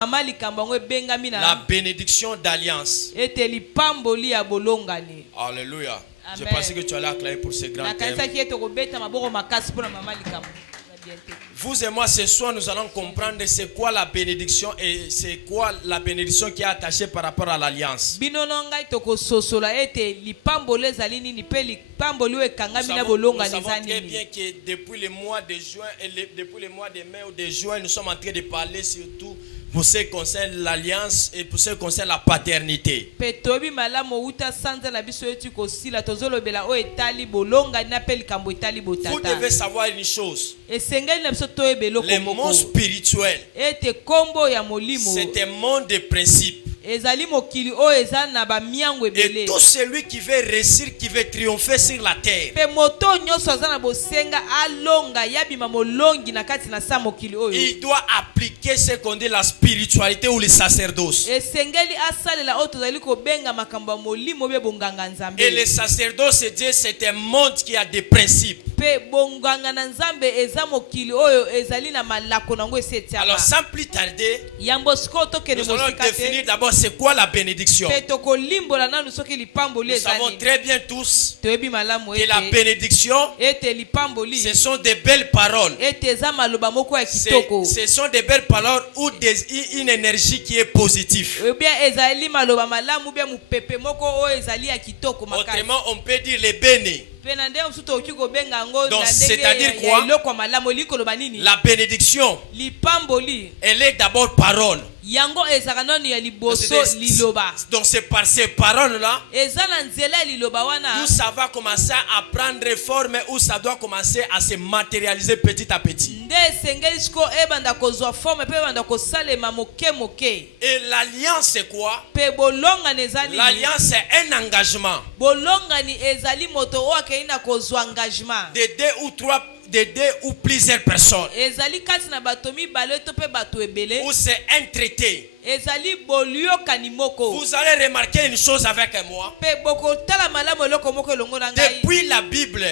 La bénédiction d'alliance. Alléluia. Je pensais que tu allais acclamer pour ce grand thème. Vous et moi, ce soir, nous allons comprendre c'est quoi la bénédiction et c'est quoi la bénédiction qui est attachée par rapport à l'alliance. Nous savons très bien que depuis le mois de juin et depuis le mois de mai ou de juin, nous sommes en train de parler surtout pour ce qui concerne l'alliance et pour ce qui concerne la paternité. Vous devez savoir une chose. Le monde spirituel, c'est un monde de principes. Et tout celui qui veut réussir, qui veut triompher sur la terre, il doit appliquer ce qu'on dit la spiritualité ou le sacerdoce. Et le sacerdoce, c'est un monde qui a des principes. Alors sans plus tarder, nous allons définir d'abord c'est quoi la bénédiction. Nous savons très bien tous que la bénédiction, ce sont des belles paroles. Ce sont des belles paroles ou une énergie qui est positive. Autrement, on peut dire les bénis. Donc, c'est-à-dire quoi? La bénédiction, elle est d'abord parole. Donc c'est par ces paroles-là où ça va commencer à prendre forme, où ça doit commencer à se matérialiser petit à petit. Et l'alliance c'est quoi? L'alliance c'est un engagement de deux ou plusieurs personnes. Ou c'est un traité. Vous allez remarquer une chose avec moi. Depuis la Bible,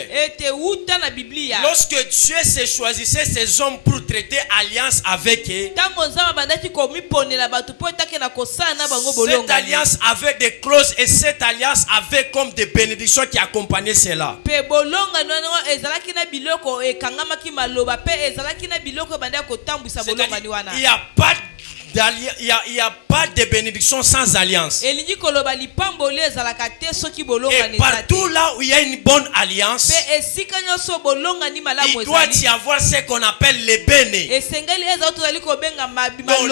lorsque Dieu s'est choisissait ces hommes pour traiter alliance avec eux, cette alliance avait des clauses et cette alliance avait comme des bénédictions qui accompagnaient cela. Il n'y a pas de bénédiction sans alliance. Et partout là où il y a une bonne alliance, il doit y avoir ce qu'on appelle les bénis. Donc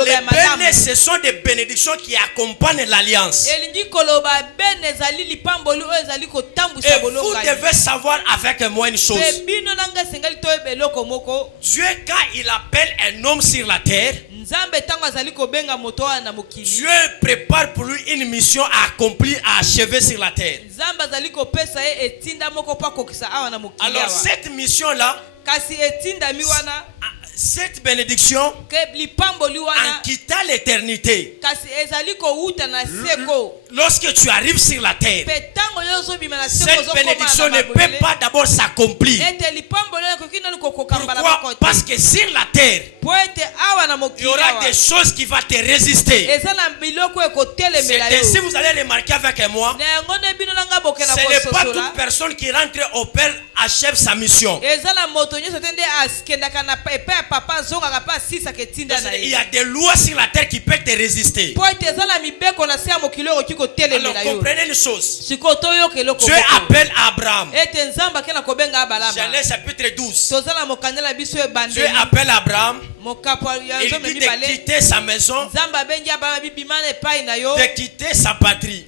les bénis, ce sont des bénédictions qui accompagnent l'alliance. Et vous devez savoir avec moi une chose. Dieu, quand il appelle un homme sur la terre, Dieu prépare pour lui une mission à accomplir, à achever sur la terre. Alors cette mission-là, cette bénédiction, en quittant l'éternité, lorsque tu arrives sur la terre, cette bénédiction ne peut pas d'abord s'accomplir. Pourquoi? Parce que sur la terre, il y aura des choses qui vont te résister. C'est ainsi vous allez remarquer avec moi, ce n'est pas toute personne qui rentre au Père achève sa mission. Il y a des lois sur la terre qui peuvent te résister. Alors comprenez une chose. Dieu appelle Abraham. Genèse chapitre 12. Dieu appelle Abraham. Il dit de quitter sa maison, de quitter sa patrie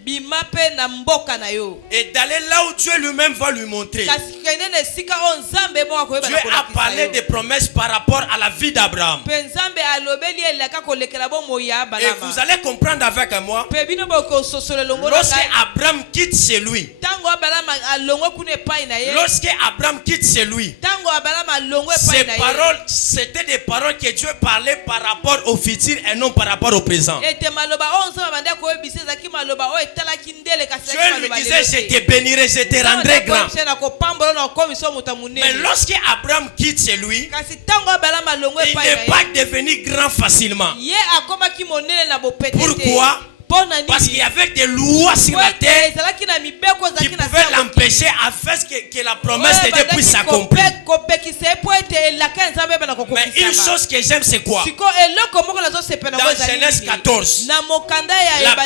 et d'aller là où Dieu lui-même va lui montrer. Dieu a parlé des promesses par rapport à la vie d'Abraham. Et vous allez comprendre avec moi, lorsque Abraham quitte chez lui, ces paroles, c'était des paroles que Dieu parlait par rapport au futur et non par rapport au présent. Dieu lui disait, je te bénirai, je te rendrai grand. Mais lorsque Abraham quitte chez lui, Il n'est pas devenu grand facilement. Pourquoi? Parce qu'il y avait des lois sur la terre qui pouvaient l'empêcher afin que la promesse de Dieu puisse s'accomplir. Mais une chose que j'aime, c'est quoi? Dans Genèse 14, la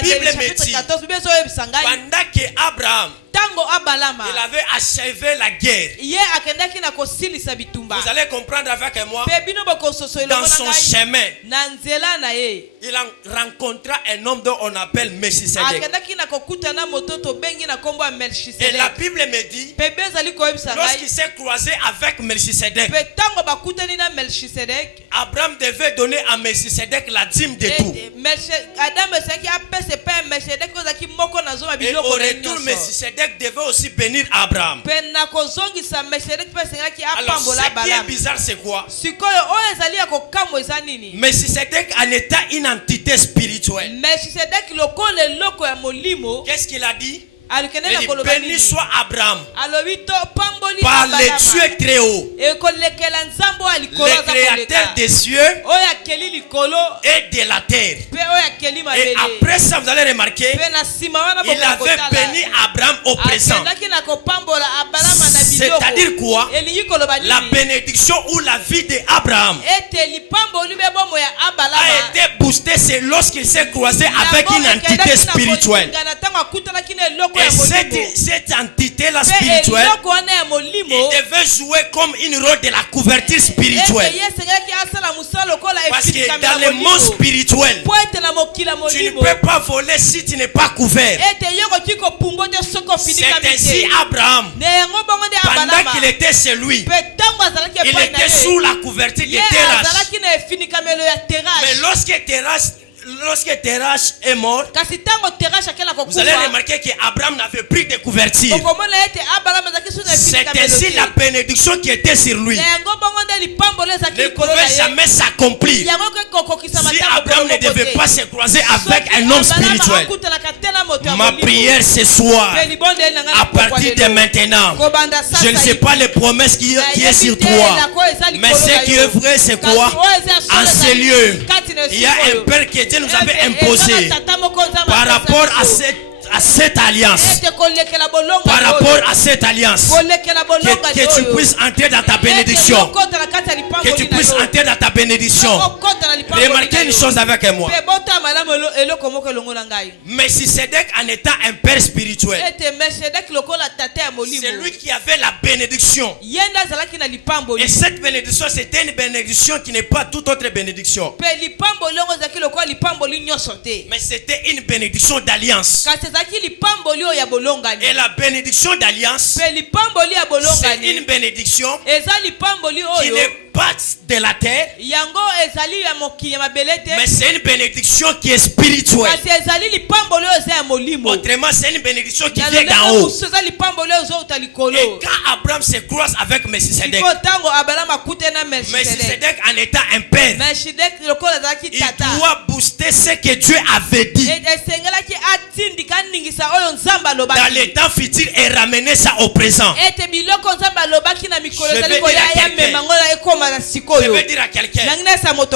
Bible me dit, pendant qu'Abraham il avait achevé la guerre, vous allez comprendre avec moi, dans son chemin, il rencontra un homme dont on appelle Melchisedec. Et la Bible me dit, lorsqu'il s'est croisé avec Melchisedec, Abraham devait donner à Melchisedec la dîme de tout. Et au retour, Melchisedec devait aussi bénir Abraham. Alors, ce qui est bizarre, c'est quoi? Melchisedec en état une entité spirituelle. Qu'est-ce qu'il a dit? Il dit, béni soit Abraham par le Dieu très haut, le créateur des cieux et de la terre. Et après ça, vous allez remarquer, il avait béni Abraham au présent. C'est-à-dire quoi? La bénédiction ou la vie d'Abraham a été boostée, c'est lorsqu'il s'est croisé avec une entité spirituelle. Et cette entité-là spirituelle, il devait jouer comme une rôle de la couverture spirituelle. Parce que dans le monde spirituel, tu ne peux pas voler si tu n'es pas couvert. C'est ainsi Abraham, pendant qu'il était chez lui, il était sous la couverture de Terach. Mais lorsque Terach est mort, vous allez remarquer qu'Abraham n'avait plus de couverture. C'est ainsi la bénédiction qui était sur lui ne pouvait jamais s'accomplir si Abraham ne devait pas se croiser avec un homme spirituel. Ma prière ce soir, à partir de maintenant, je ne sais pas les promesses qui est sur toi, mais ce qui est vrai, c'est quoi? En ce lieu, il y a un Père que Dieu nous avait imposé par rapport à cette alliance, par rapport à cette alliance, que tu puisses entrer dans ta bénédiction, que tu puisses entrer dans ta bénédiction. Remarquez une chose avec moi. Melchisedec en étant un père spirituel, c'est lui qui avait la bénédiction. Et cette bénédiction, c'était une bénédiction qui n'est pas toute autre bénédiction, mais c'était une bénédiction d'alliance. Et la bénédiction d'alliance, c'est une bénédiction qui n'est pas de la terre, mais c'est une bénédiction qui est spirituelle. Autrement, c'est une bénédiction qui vient d'en haut. Et quand Abraham se croise avec Melchisedec, Melchisedec en étant un père, il doit booster ce que Dieu avait dit dans les temps futurs et ramener ça au présent. Je vais dire à quelqu'un,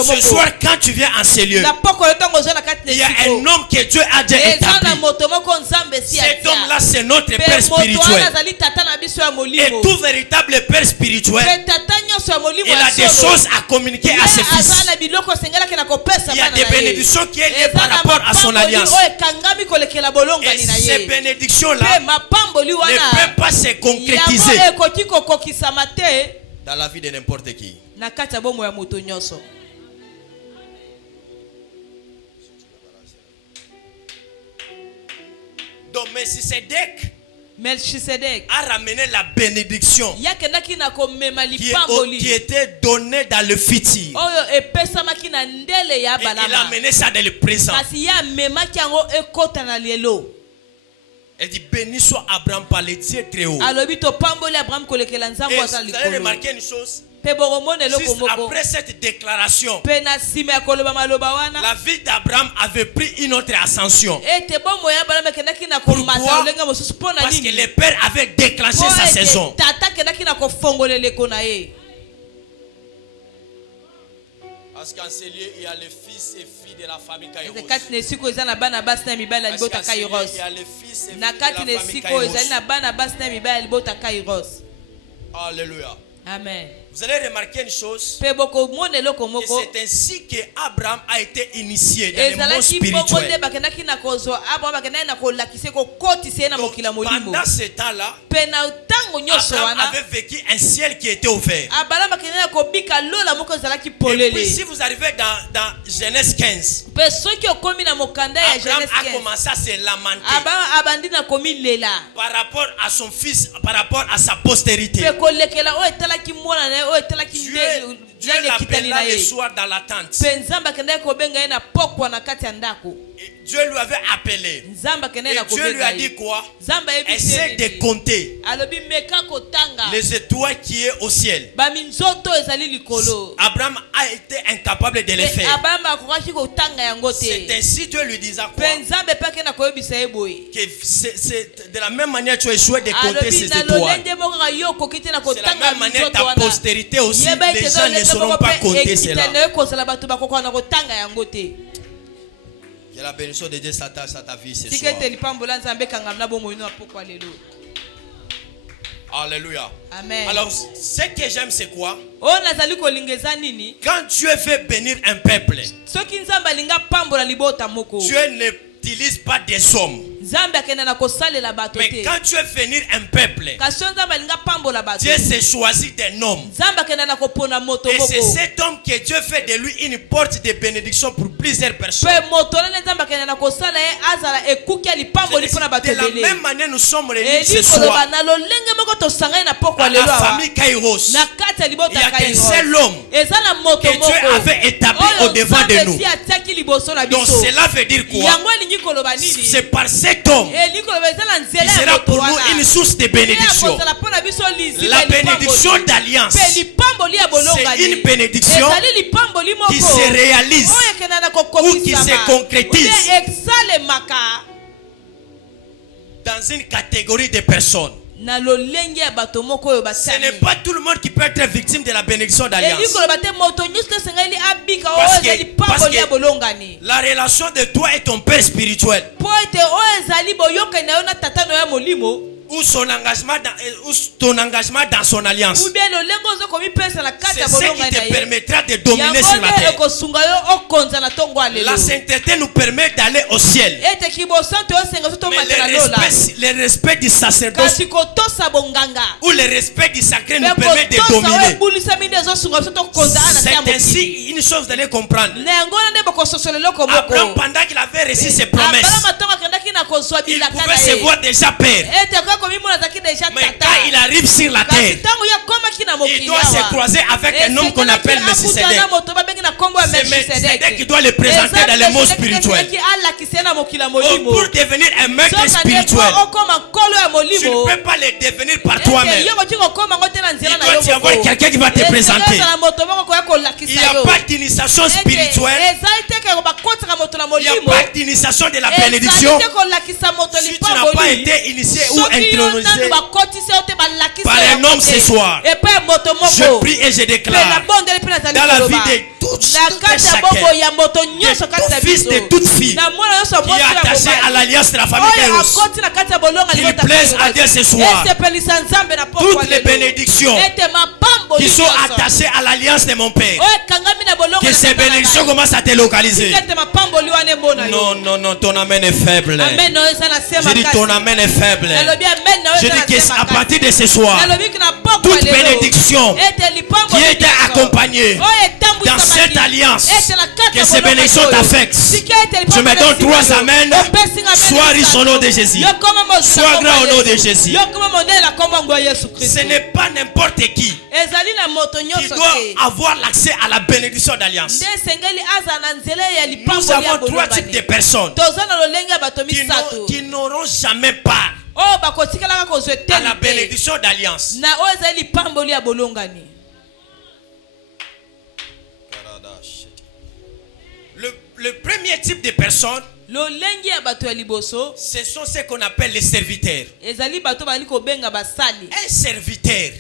ce soir quand tu viens en ces lieux, il y a un homme que Dieu a déjà établi. Cet homme-là, c'est notre Père spirituel. Et tout véritable Père spirituel, il a des choses à communiquer à ses fils. Il y a des bénédictions qui sont liées par rapport à son alliance. Et ces bénédictions-là ne peuvent pas se concrétiser dans la vie de n'importe qui. Donc Melchisedec a ramené la bénédiction qui était donnée dans le futur. Et il a amené ça dans le présent. Elle dit béni soit Abraham par le Dieu très haut. Et vous allez remarquer une chose. Juste après cette déclaration, la vie d'Abraham avait pris une autre ascension. Pourquoi? Parce que le père avait déclenché sa saison. Parce qu'en ce lieu, il y a les fils et filles de la famille Kairos. Il y a les fils et filles de la famille Kairos. Alléluia. Amen. Vous allez remarquer une chose, que c'est ainsi qu'Abraham a été initié dans le monde spirituel. Donc, pendant ce temps-là, Abraham avait vécu un ciel qui était ouvert. Et puis si vous arrivez dans Genèse 15, Abraham a commencé à se lamenter par rapport à son fils, par rapport à sa postérité. Dieu l'appela le soir dans la tente. Dieu lui avait appelé. Et Dieu lui a dit quoi? Essaie de compter les étoiles qui sont au ciel. Abraham a été incapable de le faire. C'est ainsi Dieu lui disait quoi? Que c'est de la même manière tu as échoué de compter ces étoiles. C'est la même manière ta postérité aussi, les gens ne sauront pas compter cela. Que la bénédiction de Dieu s'attache à ta vie ce soir. Alléluia. Amen. Alors, ce que j'aime, c'est quoi? Quand Dieu veut bénir un peuple, Dieu n'utilise pas des hommes. Mais quand Dieu veut bénir un peuple, Dieu s'est choisi d'un homme. Et c'est cet homme que Dieu fait de lui une porte de bénédiction pour plusieurs personnes. De la même manière, nous sommes réunis ce soir dans la famille Kairos. Il n'y a qu'un seul homme que Dieu avait établi au devant de nous. Donc cela veut dire quoi? C'est par cet homme qui sera pour nous une source de bénédiction. La bénédiction d'alliance, c'est une bénédiction qui se réalise ou qui se concrétise dans une catégorie de personnes. Ce n'est pas tout le monde qui peut être victime de la bénédiction d'alliance. Parce que la relation de toi et ton père spirituel, ou ton engagement dans son alliance, c'est ce qui te permettra de dominer sur la terre. La sainteté nous permet d'aller au ciel. Mais le respect du sacerdoce ou le respect du sacré nous permet de dominer. C'est ainsi une chose, vous allez comprendre. Abraham, pendant qu'il avait reçu ses promesses, il pouvait se voir déjà père. Mais quand il arrive sur la terre, il doit se croiser avec un homme qu'on appelle Melchisedec. C'est Melchisedec qui doit le présenter dans le monde spirituel. Pour devenir un maître spirituel, tu ne peux pas le devenir par toi-même. Il doit y avoir quelqu'un qui va te présenter. Il n'y a pas d'initiation spirituelle. Il n'y a pas d'initiation de la bénédiction si tu n'as pas été initié ou intronisé par un homme ce soir. Je prie et je déclare dans la vie de tout fils de toute fille qui est attaché à l'alliance de la famille Kairos, qu'il plaise à Dieu ce soir. Toutes les bénédictions qui sont attachées à l'alliance de mon Père, que ces bénédictions commencent à te localiser. Non, non, non, ton amen est faible. Je dis ton amen est faible. Je dis qu'à partir de ce soir, toute bénédiction qui était accompagnée dans cette alliance, que ces bénédictions t'affectent. Je me donne 3 amens. Sois riche au nom de Jésus. Sois grand au nom de Jésus. Ce n'est pas n'importe qui doit avoir l'accès à la bénédiction d'alliance. Nous avons 3 types de personnes qui n'auront jamais part à la bénédiction d'alliance. Le premier type de personne, ce sont ce qu'on appelle les serviteurs. Un serviteur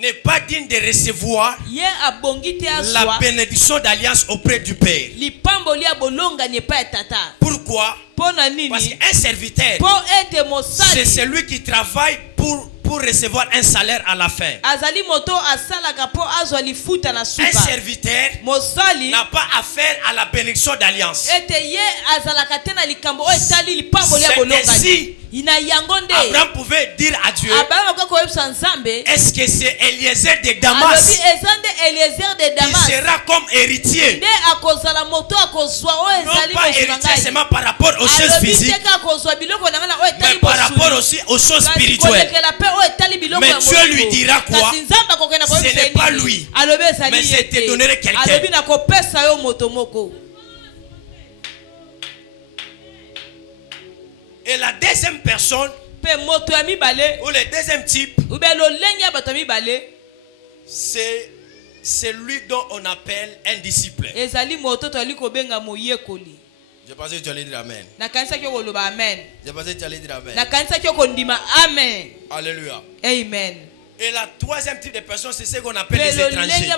n'est pas digne de recevoir la bénédiction d'alliance auprès du Père. Pourquoi? Parce qu'un serviteur, c'est celui qui travaille pour recevoir un salaire à la fin. Un serviteur n'a pas affaire à la bénédiction d'alliance. C'est ainsi Abraham pouvait dire à Dieu, est-ce que c'est Eliezer de Damas qui sera comme héritier? Non pas héritier seulement par rapport aux choses physiques, mais par rapport aussi aux choses spirituelles. Mais Dieu lui dira quoi? Ce n'est pas lui, mais je te donnerai quelqu'un. Et la deuxième personne, ou le deuxième type, c'est celui dont on appelle un disciple. Je pensais que tu allais dire Amen. Je pensais que tu allais dire Amen. Alléluia. Amen. Et la troisième type de personne, c'est ce qu'on appelle les étrangers.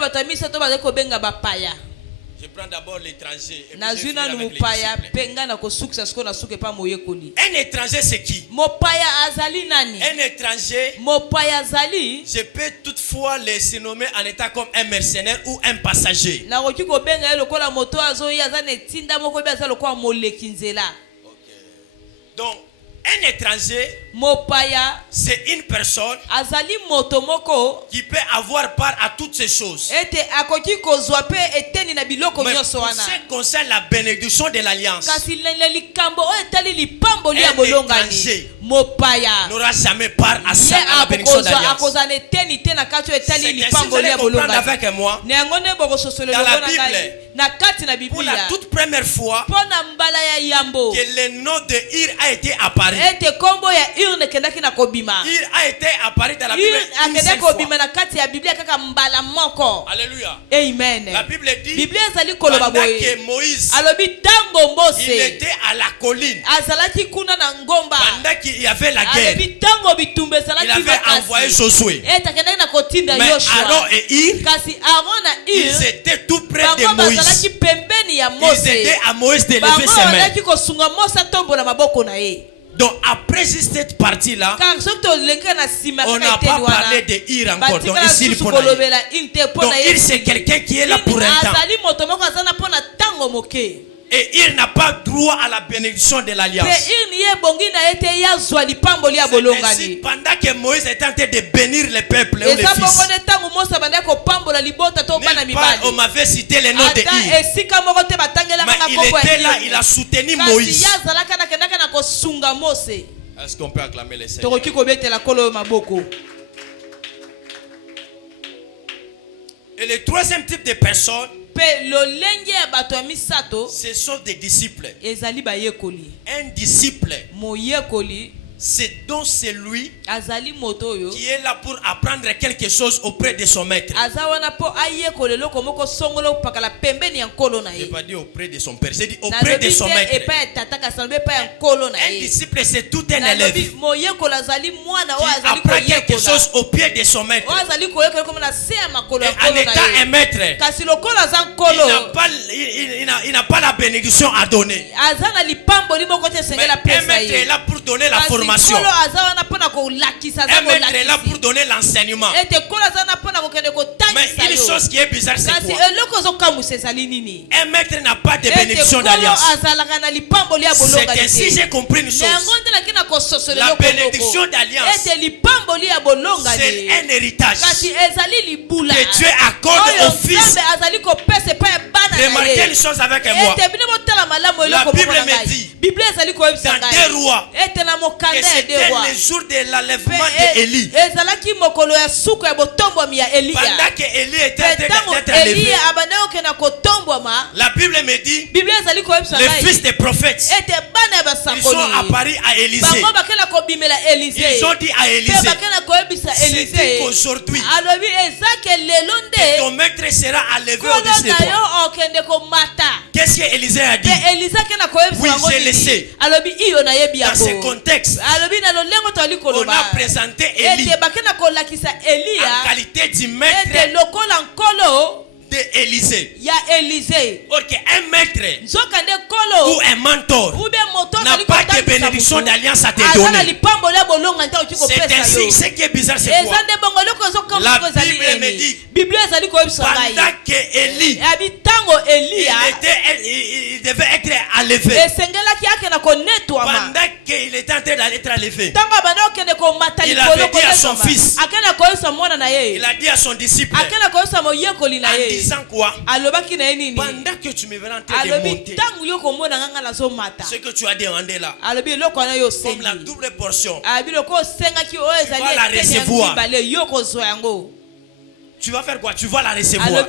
Je prends d'abord l'étranger. Un étranger, c'est qui? Un étranger, je peux toutefois les surnommer en état comme un mercenaire ou un passager. Donc, un étranger, c'est une personne qui peut avoir part à toutes ces choses. Mais pour ce qui concerne la bénédiction de l'alliance, un étranger n'aura jamais part à ça, à la bénédiction de l'alliance. C'est ainsi que vous allez comprendre avec moi, dans la Bible, pour la toute première fois, que le nom de Ir a été apparu. Ir a été apparu dans la Bible une seule fois. Alléluia. Amen. La Bible dit, pendant que Moïse, il était à la colline, pendant qu'il y avait la guerre, il avait envoyé Josué. Mais Aaron et Ir, ils étaient tout près de Moïse. Ils aidaient à Moïse de lever ses mains. Donc après cette partie-là, on n'a pas parlé de Ir encore. Donc ici, il faut Donc Ir, c'est quelqu'un qui est là pour un temps. Et il n'a pas droit à la bénédiction de l'alliance. Ainsi, pendant que Moïse était en train de bénir le peuple ou les fils, même pas on m'avait cité le nom de Ir, mais il était là, il a soutenu Moïse. Est-ce qu'on peut acclamer le Seigneur? Et le troisième type de personnes, ce sont des disciples. Un disciple, c'est donc celui qui est là pour apprendre quelque chose auprès de son maître. Je n'ai pas dit auprès de son père, c'est dit auprès de son maître. Un disciple, c'est tout un élève qui apprend quelque chose au pied de son maître. Et en étant un maître, il n'a pas la bénédiction à donner. Mais un maître est là pour donner la formation. Un maître est là pour donner l'enseignement. Mais une chose qui est bizarre, c'est quoi? Un maître n'a pas de bénédiction d'alliance. C'est ainsi j'ai compris une chose. La bénédiction d'alliance, c'est un héritage que Dieu accorde au fils. Remarquez une chose avec moi. La Bible me dit dans 2 Rois que c'était le jour de l'enlèvement d'Élie. Pendant que Élie était en train d'être enlevé, la Bible me dit les fils des prophètes, ils sont apparus à Élisée. Ils ont dit à Élisée, c'est dit qu'aujourd'hui ton maître sera enlevé au-dessus de toi. Qu'est-ce que Élisée a dit? Oui, je le sais. Dans ce contexte, on a présenté Élie en qualité du maître d'Élisée. Or qu'un maître ou un mentor n'a pas de bénédiction d'alliance à te donner. C'est ainsi. Ce qui est bizarre, c'est quoi? La Bible me dit pendant que Élie il devait être enlevé, pendant qu'il était en train d'être enlevé, il avait dit à son fils, il a dit à son disciple, en disant quoi? Pendant que tu me verras en train de monter, ce que tu as demandé là, comme la double portion, tu vas la recevoir. Tu vas faire quoi? Tu vas la recevoir.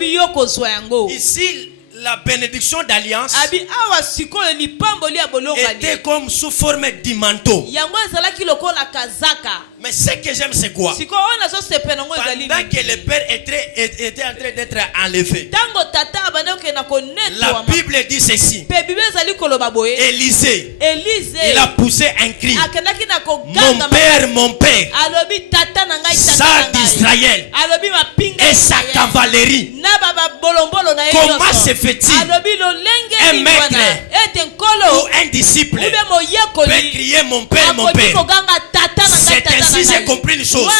Ici, la bénédiction d'alliance était comme sous forme de manteau. Mais ce que j'aime, c'est quoi? Pendant que le père était en train d'être enlevé, la Bible dit ceci. Élisée, il a poussé un cri. Mon père, Sar d'Israël et sa cavalerie. Comment se fait-il un maître ou un disciple peut crier mon père, mon père? C'est ainsi j'ai compris une chose.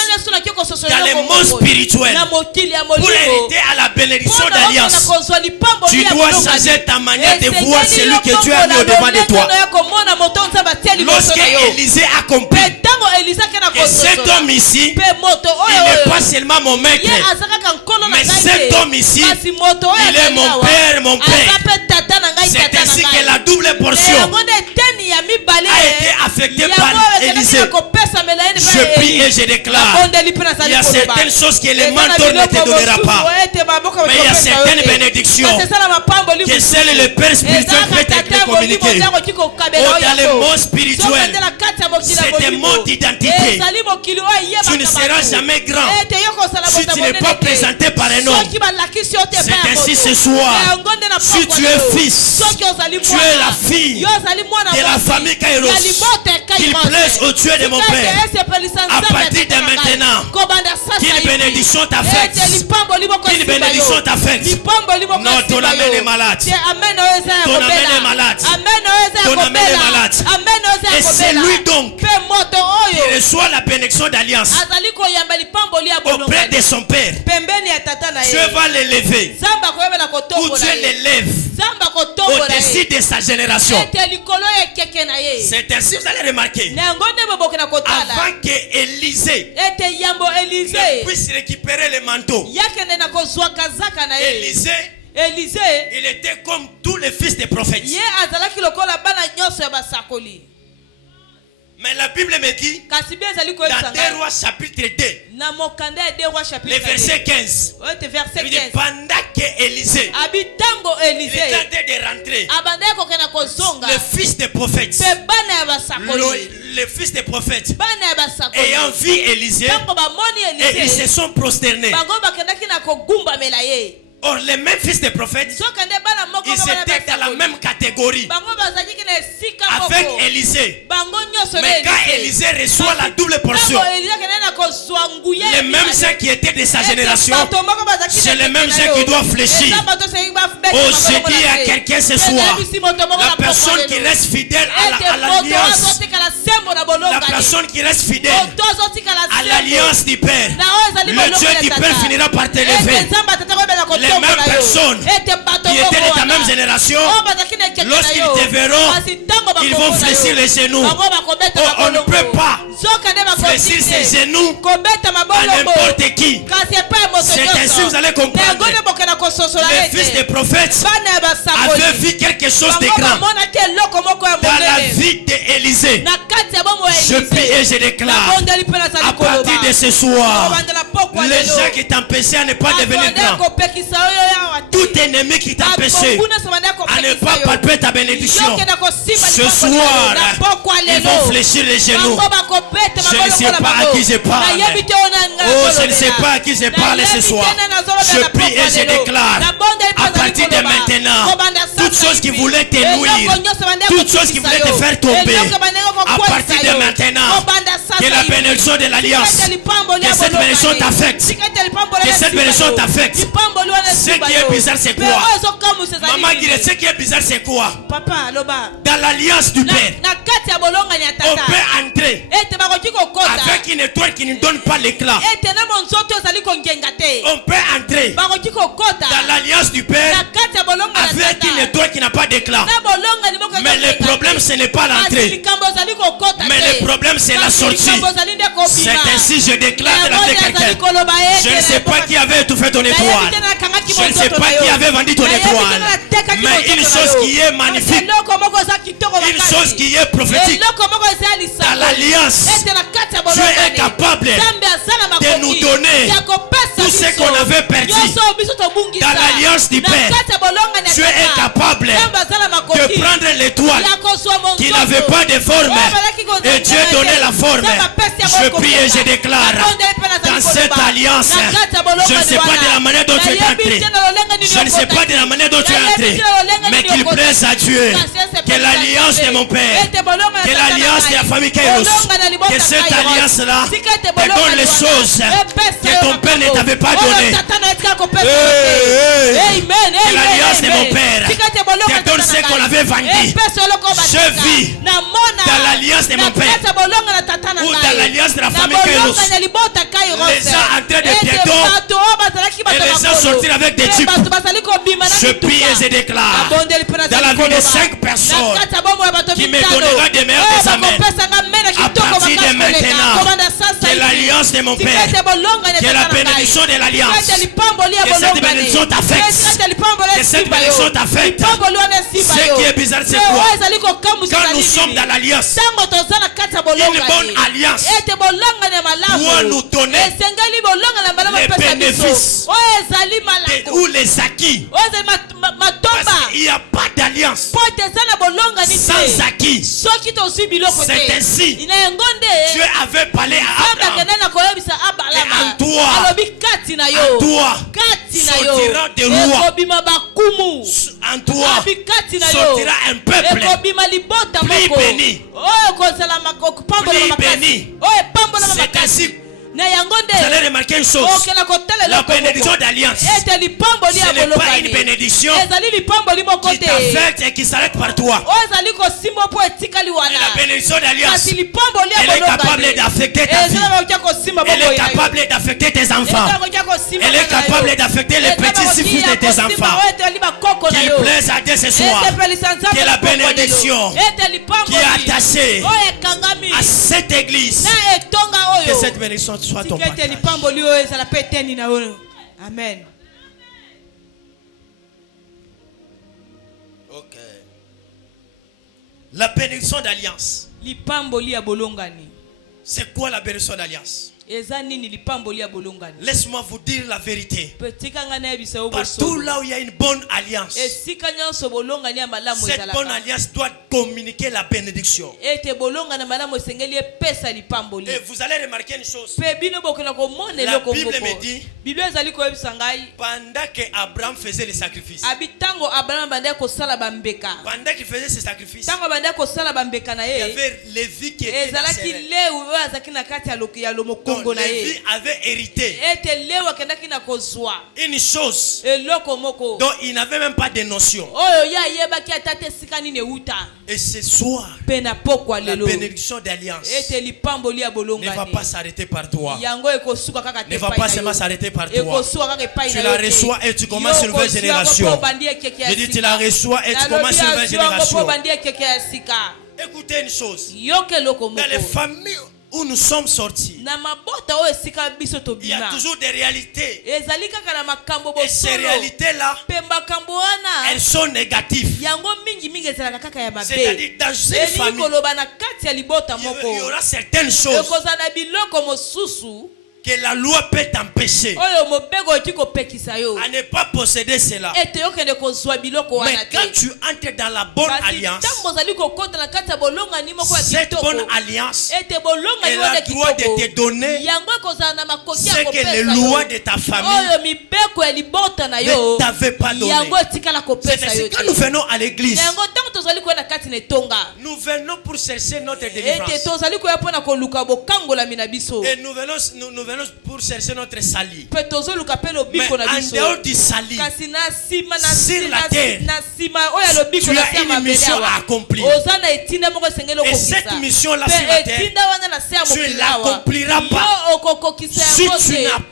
Dans le monde spirituel, pour hériter à la bénédiction d'alliance, tu dois changer ta manière de voir celui que tu as mis au-devant de toi. Lorsque Élisée a compris que cet homme ici, il n'est pas seulement mon maître, mais cet homme ici, il est mon père, mon père. C'est ainsi que la double portion a été affectée par Élisée. Je prie et je déclare, il y a certaines choses que le mentor ne te donnera pas, mais il y a certaines bénédictions que seul le Père spirituel peut te communiquer. Dans le monde spirituel, c'est des mots d'identité. Tu ne seras jamais grand si tu n'es pas présenté par un homme. C'est ainsi ce soir. Si tu es fils, tu es la fille de la famille Kairos, qu'il plaise au Dieu de mon Père. À partir de maintenant, qu'une bénédiction t'affecte. Qu'une bénédiction t'affecte. Non, ton amène est malade. Ton amène est malade. Ton amène est malade. Et c'est lui donc qui reçoit la bénédiction d'alliance auprès de son père. Dieu va l'élever. Ou Dieu l'élève au-dessus de sa génération. C'est ainsi, vous allez remarquer, avant que Élisée ne puisse récupérer le manteau, Élisée, il était comme tous les fils des prophètes. Mais la Bible me dit, dans 2 Rois chapitre 2, le verset 15, il dit, pendant que Élisée il était en train de rentrer, le fils des prophètes, le fils des prophètes, ayant vu Élisée, et ils se sont prosternés. Or, les mêmes fils des prophètes, ils étaient dans la même catégorie avec Élisée. Mais quand Élisée reçoit la double portion, les mêmes gens qui étaient de sa génération, c'est les mêmes gens qui doivent fléchir. Oh, je dis à quelqu'un ce soir, la personne qui reste fidèle à l'alliance, la personne qui reste fidèle à l'alliance du Père, le Dieu du Père finira par t'élever. Les mêmes personnes qui étaient de ta même génération, lorsqu'ils te verront, ils vont fléchir les genoux. Oh, on ne peut pas fléchir ses genoux à n'importe qui. C'est ainsi vous allez comprendre. Les fils des prophètes avaient vu quelque chose de grand dans la vie d'Élisée. Élysée, je prie et je déclare, à partir de ce soir, les gens qui t'empêchaient à ne pas devenir grand, tout ennemi qui t'empêchait à ne pas palper ta bénédiction, ce soir, ils vont fléchir les genoux. Je ne sais pas à qui je parle. Oh, je ne sais pas à qui je parle ce soir. Je prie et je déclare, à partir de maintenant, toutes choses qui voulaient te nuire, toutes choses qui voulaient te faire tomber, à partir de maintenant, que la bénédiction de l'alliance, que cette bénédiction t'affecte, que cette bénédiction t'affecte. Ce qui est bizarre, c'est quoi? Maman dit, ce qui est bizarre, c'est quoi? Dans l'alliance du Père, on peut entrer avec une étoile qui ne donne pas l'éclat. On peut entrer dans l'alliance du Père avec une étoile qui n'a pas d'éclat. Mais le problème, ce n'est pas l'entrée, mais le problème, c'est la sortie. C'est ainsi je déclare de la vie de quelqu'un. Je ne sais pas qui avait étouffé ton étoile, je ne sais pas qui avait vendu ton étoile, mais une chose qui est magnifique, une chose qui est prophétique, dans l'alliance, Dieu est capable de nous donner tout ce qu'on avait perdu. Dans l'alliance du Père, Dieu est capable de prendre l'étoile qui n'avait pas de forme et Dieu donnait la forme. Je prie et je déclare, dans cette alliance, je ne sais pas de la manière dont tu es entré, je ne sais pas de la manière dont tu es entré, mais qu'il plaise à Dieu que l'alliance de mon Père, que l'alliance de la famille Kairos, que cette alliance-là te donne les choses que ton Père ne t'avait pas données. Que l'alliance de mon Père te donne ce qu'on avait vendu. Je vis dans l'alliance de mon Père ou dans l'alliance de la famille Kairos. Les gens en train de piétons et les gens sortir avec des types. Je prie et je déclare dans la vie de 5 personnes qui me donnera des meilleurs des amens. À partir de maintenant, que l'alliance de mon Père, que la bénédiction de l'alliance, que cette bénédiction t'affecte, que cette bénédiction t'affecte. Ce qui est bizarre, c'est quoi? Quand nous sommes dans l'alliance, une bonne alliance doit nous donner les bénéfices ou les acquis. Parce qu'il n'y a pas d'alliance sans acquis. C'est ainsi Dieu avait parlé à Abraham. Et en toi sortira des rois. En toi sortira un peuple plus béni. Plus béni. C'est ainsi. Vous allez remarquer une chose. La bénédiction d'alliance, ce n'est pas une bénédiction qui t'affecte et qui s'arrête par toi. La bénédiction d'alliance, elle est capable d'affecter ta vie. Elle est capable d'affecter tes enfants. Elle est capable d'affecter les petits-fils de tes enfants. Qu'il plaise à Dieu ce soir que la bénédiction qui est attachée à cette église, que cette bénédiction soit ton partage. Amen. Ok. La bénédiction d'alliance. C'est quoi la bénédiction d'alliance? Laisse-moi vous dire la vérité. Partout là où il y a une bonne alliance, cette bonne alliance doit communiquer la bénédiction. Et vous allez remarquer une chose. La Bible me dit, pendant que Abraham faisait les sacrifices, pendant qu'il faisait ses sacrifices, il y avait Lévi qui était dans donc Lévi avait hérité une chose dont il n'avait même pas de notion. Et ce soir, la bénédiction d'alliance ne va pas s'arrêter par toi. Ne va pas seulement s'arrêter par toi. Tu la reçois et tu commences une nouvelle génération. Je dis tu la reçois et tu commences une nouvelle génération. Écoutez une chose. Dans les familles où nous sommes sortis, il y a toujours des réalités. Et ces réalités-là, elles sont négatives. C'est-à-dire, dans une famille, il y aura certaines choses que la loi peut t'empêcher à ne pas posséder cela. Mais quand tu entres dans la bonne alliance, cette bonne alliance, elle a le droit de te donner ce que les lois de ta famille ne t'avaient pas donné. C'est-à-dire, quand nous venons à l'église, nous venons pour chercher notre délivrance. Et nous venons pour chercher notre salut. Mais en dehors du salut, sur la terre, tu as une mission à accomplir. Et cette mission-là sur la terre, tu ne l'accompliras pas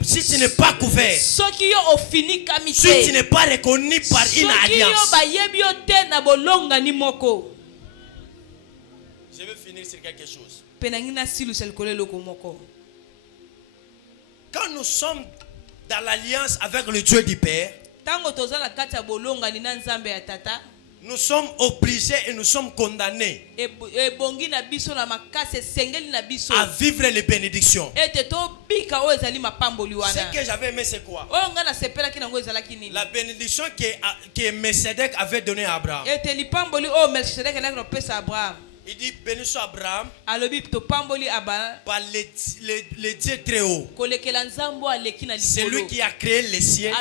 si tu n'es pas couvert, si tu n'es pas reconnu par une alliance. Je veux finir sur quelque chose. Quand nous sommes dans l'alliance avec le Dieu du Père, nous sommes obligés et nous sommes condamnés à vivre les bénédictions. Ce que j'avais aimé, c'est quoi? La bénédiction que Melchizedek avait donnée à Abraham. Il dit bénissons Abraham par le Dieu très haut. C'est lui qui a créé les cieux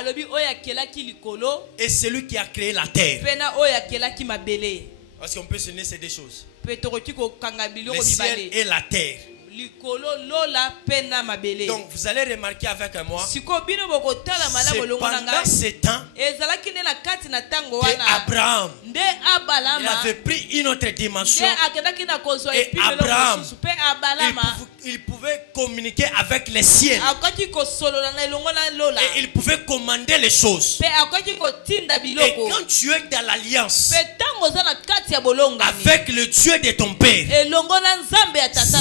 et c'est lui qui a créé la terre. Parce qu'on peut se donner ces deux choses. Le ciel et la terre. Donc vous allez remarquer avec moi, c'est pendant ce temps qu'Abraham il avait pris une autre dimension. Et Abraham il pouvait communiquer avec les ciels. Et il pouvait commander les choses. Et quand tu es dans l'alliance avec le Dieu de ton Père,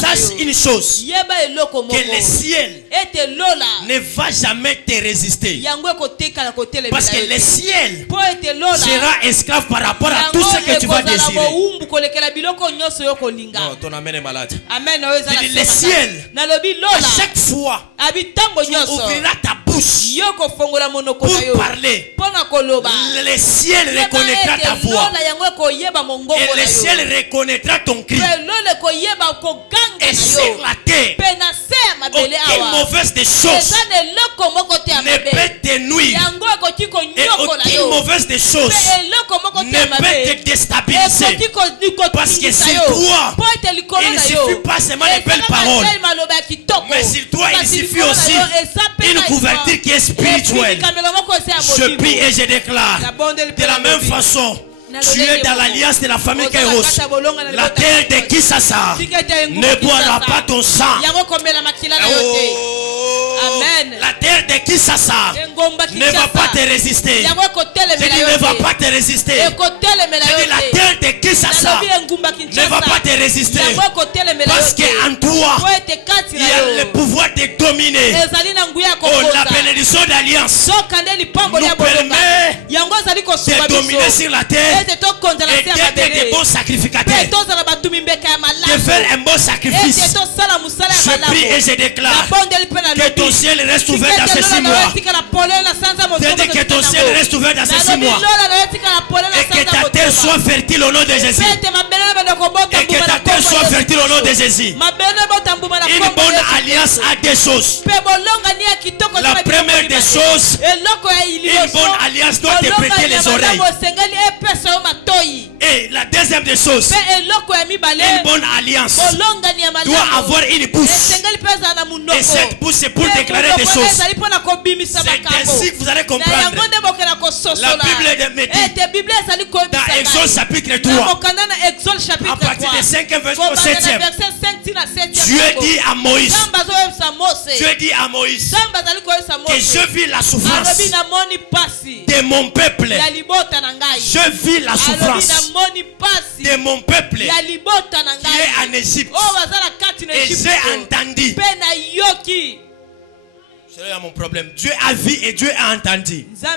sache une chose, que le ciel ne va jamais te résister. Parce que le ciel sera esclave par rapport à tout ce que tu vas désirer. Non, ton amen est malade. Le ciel, à chaque fois, tu ouvriras ta bouche pour parler. Le ciel reconnaîtra ta voix. Et le ciel reconnaîtra ton cri. Et sur la terre, aucune mauvaise des choses ne peut te nuire. Et aucune mauvaise des choses ne peut te déstabiliser. Parce que sur toi, il ne suffit pas seulement de belles paroles, mais sur toi il suffit aussi une couverture qui est spirituelle. Je prie et je déclare, de la même façon, tu es dans l'alliance de la famille Kairos. La terre de Kisasa ne boira pas ton sang. Amen. La terre de Kisasa ne va pas te résister. Je dis ne va pas te résister. Je dis la terre de Kisasa ne va pas te résister. Parce qu'en toi, il y a le pouvoir de dominer. Oh, la bénédiction d'alliance nous permet de dominer sur la terre et d'être des bons sacrificateurs. De faire un bon sacrifice. Je prie et je déclare que ton ciel reste ouvert dans ces 6 mois. Je dis que ton ciel reste ouvert dans ces 6 mois. Et que ta terre soit fertile au nom de Jésus. Et que ta terre soit fertile au nom de Jésus. Une bonne alliance a des choses. La première des choses, une bonne alliance doit te prêter les oreilles. Et la deuxième des choses, une bonne alliance doit avoir une bouche. Et cette bouche c'est pour déclarer des choses. C'est ainsi que vous allez comprendre. La Bible me dit dans Exode chapitre 3 à partir du 5e verset au 7e, Dieu dit à Moïse, Dieu dit à Moïse que je vis la souffrance de mon peuple. Je vis la souffrance de mon peuple qui est en Égypte. Et j'ai entendu. C'est là mon problème. Dieu a vu et Dieu a entendu. Oh,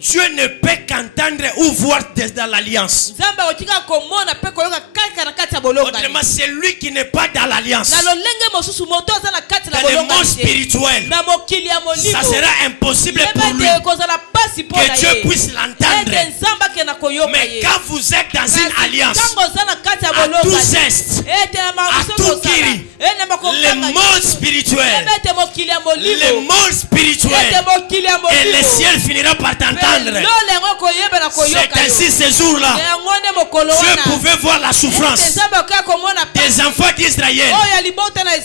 Dieu ne peut qu'entendre ou voir dans l'alliance. Autrement, c'est lui qui n'est pas dans l'alliance. Dans le monde spirituel, ça sera impossible pour lui que Dieu puisse l'entendre. Mais quand vous êtes dans une alliance, à tout geste, à tout kiri, le monde spirituel, le monde spirituel et le ciel finira par t'entendre. C'est ainsi ce jour-là, Dieu pouvait voir la souffrance des enfants d'Israël.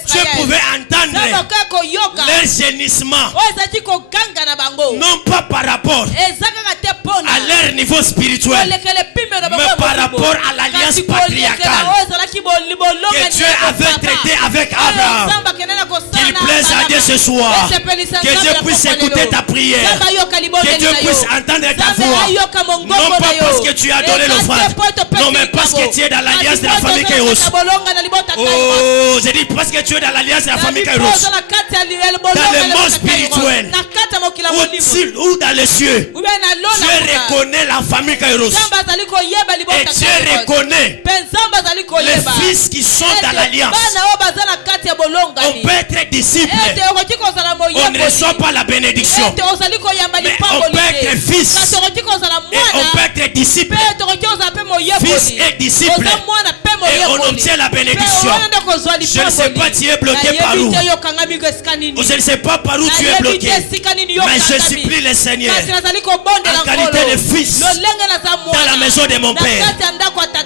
Dieu pouvait entendre leur gémissement, non pas par rapport à leur niveau spirituel, mais par rapport à l'alliance patriarcale que Dieu avait traité avec Abraham. Qu'il plaise à Dieu ce soir, que Dieu puisse écouter ta prière, que Dieu puisse entendre ta voix, non pas parce que tu as donné l'offrande, non mais parce que tu es dans l'alliance de la famille Kairos. Oh, j'ai dit parce que tu es dans l'alliance de la famille Kairos, dans le monde spirituel ou dans les cieux, Dieu reconnaît la famille Kairos et Dieu reconnaît les fils qui sont dans l'alliance. On peut être disciple, on ne reçoit pas la bénédiction, mais on peut être fils et on peut être disciple, fils et disciple, et on obtient la bénédiction. Je ne sais pas tu es bloqué par où, je ne sais pas par où tu es bloqué, mais je supplie le Seigneur en qualité de fils dans la maison de mon Père,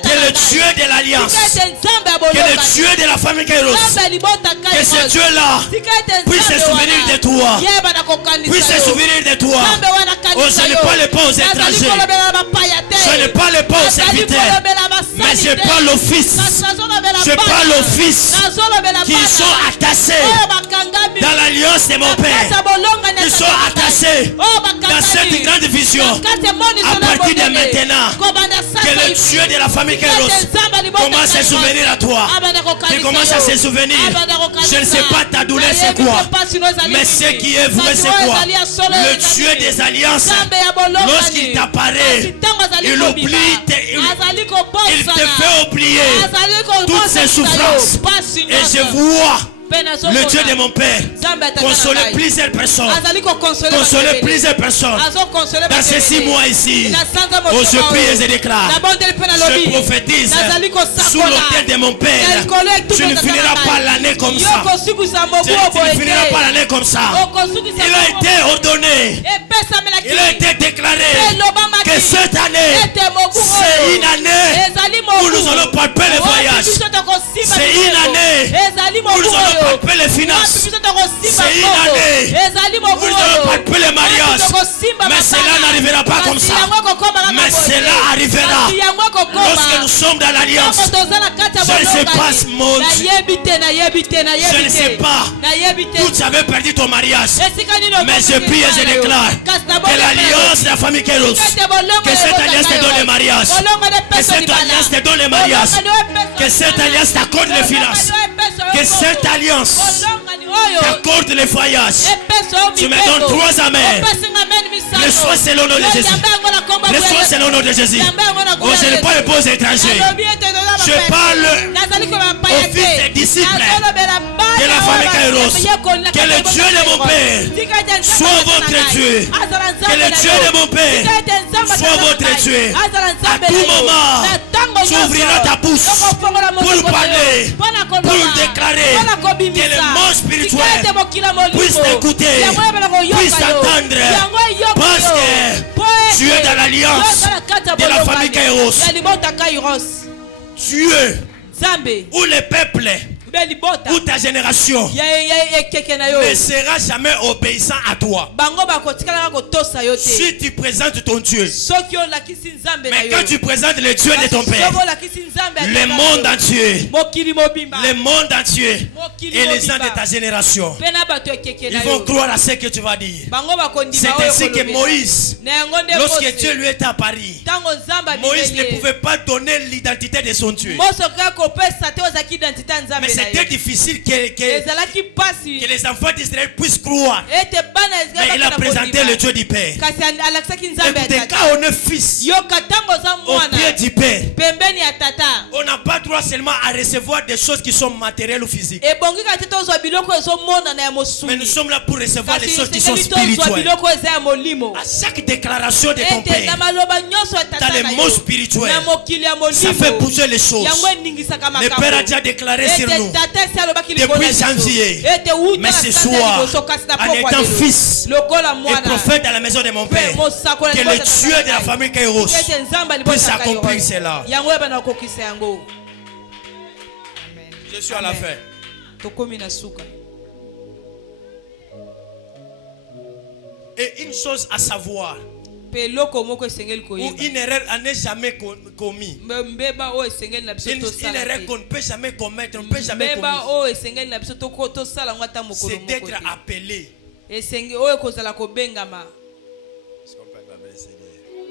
que le Dieu de l'alliance, que le Dieu de la famille Kairos, que ce Dieu-là puisse se souvenir de toi, puisse se souvenir de toi. Oh, je ne parle pas aux étrangers, je ne parle pas aux serviteurs, mais je parle aux fils, je parle aux fils qui sont attachés dans l'alliance de mon Père, qui sont attachés dans cette grande vision. À partir de maintenant, que le Dieu de la famille Kairos commence à se souvenir à toi, qu'il commence à se souvenir. Je ne sais pas ta douleur c'est quoi, mais ce qui est vrai c'est quoi? Le Dieu des alliances, lorsqu'il t'apparaît, il oublie, il te fait oublier toutes ces souffrances. Et je vois le Dieu de mon Père consoler plusieurs personnes, consoler plusieurs personnes dans ces 6 mois ici. Oh, je prie et je déclare, je prophétise sous l'autel de mon Père, tu ne finiras pas l'année comme ça, tu ne finiras pas l'année comme ça. Il a été ordonné, il a été déclaré que cette année c'est une année où nous allons palper les voyages, c'est une année où nous allons palper les finances, c'est une année où nous allons palper les mariages. Mais cela n'arrivera pas comme ça, mais cela arrivera lorsque nous sommes dans l'alliance. Je ne sais pas mon Dieu, je ne sais pas où tu avais perdu ton mariage, mais je prie et je déclare que l'alliance de la famille Kairos, que cette alliance te donne le mariage, que cette alliance te donne le mariage, que cette alliance t'accorde les finances, que cette alliance t'accorde les voyages. Tu me donnes 3 amens. Le soir c'est le nom de Jésus. Le soir c'est le nom de Jésus. Oh, je ne parle pas aux étrangers, je parle aux fils et disciples de la famille Kairos. Que le Dieu de mon Père soit votre Dieu, que le Dieu de mon Père soit votre Dieu. À tout moment tu ouvriras ta bouche pour parler, pour déclarer, que le monde spirituel puisse t'écouter, puisse t'entendre, parce que tu es dans l'alliance de la famille Kairos. Dieu ou le peuple ou ta génération ne sera jamais obéissant à toi. Si tu présentes ton Dieu, mais quand tu présentes le Dieu de ton Père, le monde entier et les gens de ta génération, ils vont croire à ce que tu vas dire. C'est ainsi que Moïse, lorsque Dieu lui est apparu, Moïse ne pouvait pas donner l'identité de son Dieu. Mais c'était difficile que les enfants d'Israël puissent croire. Mais il a présenté le Dieu du Père. Écoutez, quand on est fils au pied du Père, on n'a pas droit seulement à recevoir des choses qui sont matérielles ou physiques. Mais nous sommes là pour recevoir les choses qui sont spirituelles. À chaque déclaration de ton Père, dans les mots spirituels, ça fait bouger les choses. Le Père a déjà déclaré sur nous depuis janvier. Mais ce soir, en étant fils et prophète dans la maison de mon Père, que le Dieu de la famille Kairos puisse accomplir cela. Je suis à la fin. Et une chose à savoir, ou une erreur à ne jamais commis, une erreur qu'on ne peut jamais commettre, on ne peut jamais commettre, c'est d'être appelé.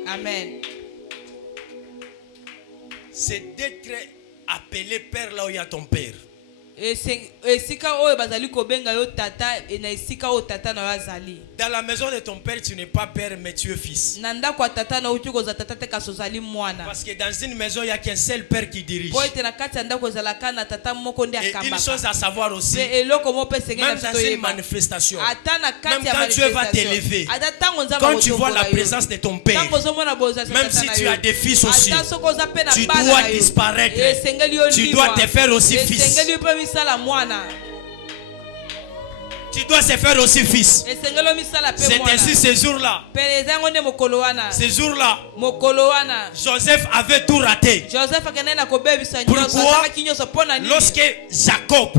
Amen. C'est d'être appelé Père là où il y a ton Père. Dans la maison de ton père, tu n'es pas père, mais tu es fils. Parce que dans une maison, il n'y a qu'un seul père qui dirige. Et une chose à savoir aussi, même dans une manifestation, même quand Dieu va t'élever, quand tu vois la présence de ton père, même si tu as des fils aussi, tu dois disparaître. Tu dois te faire aussi fils. Tu dois se faire aussi fils. C'est ainsi ces jours-là. Ces jours-là, Joseph avait tout raté. Pourquoi? Lorsque Jacob,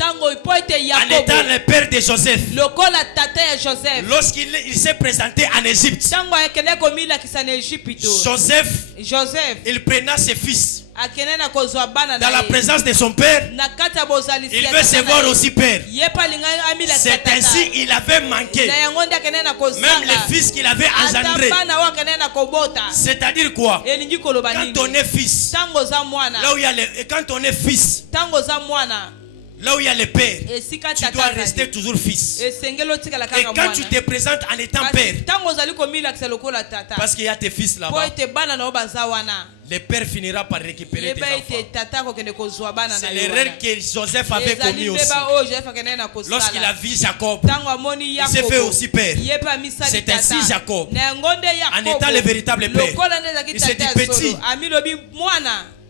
en étant le père de Joseph, lorsqu'il s'est présenté en Égypte, Joseph, il prenait ses fils. Dans la présence de son père, il veut se voir aussi père. C'est ainsi il avait manqué même les fils qu'il avait engendrés. C'est-à-dire quoi? Quand on est fils, là où il y a quand on est fils, là où il y a le père, tu dois rester toujours fils. Et quand tu te présentes en étant père, parce qu'il y a tes fils là-bas, le père finira par récupérer tes enfants. C'est l'erreur que Joseph avait commis aussi. Lorsqu'il a vu Jacob, il s'est fait aussi père. C'est ainsi Jacob, en étant le véritable père, il s'est dit petit.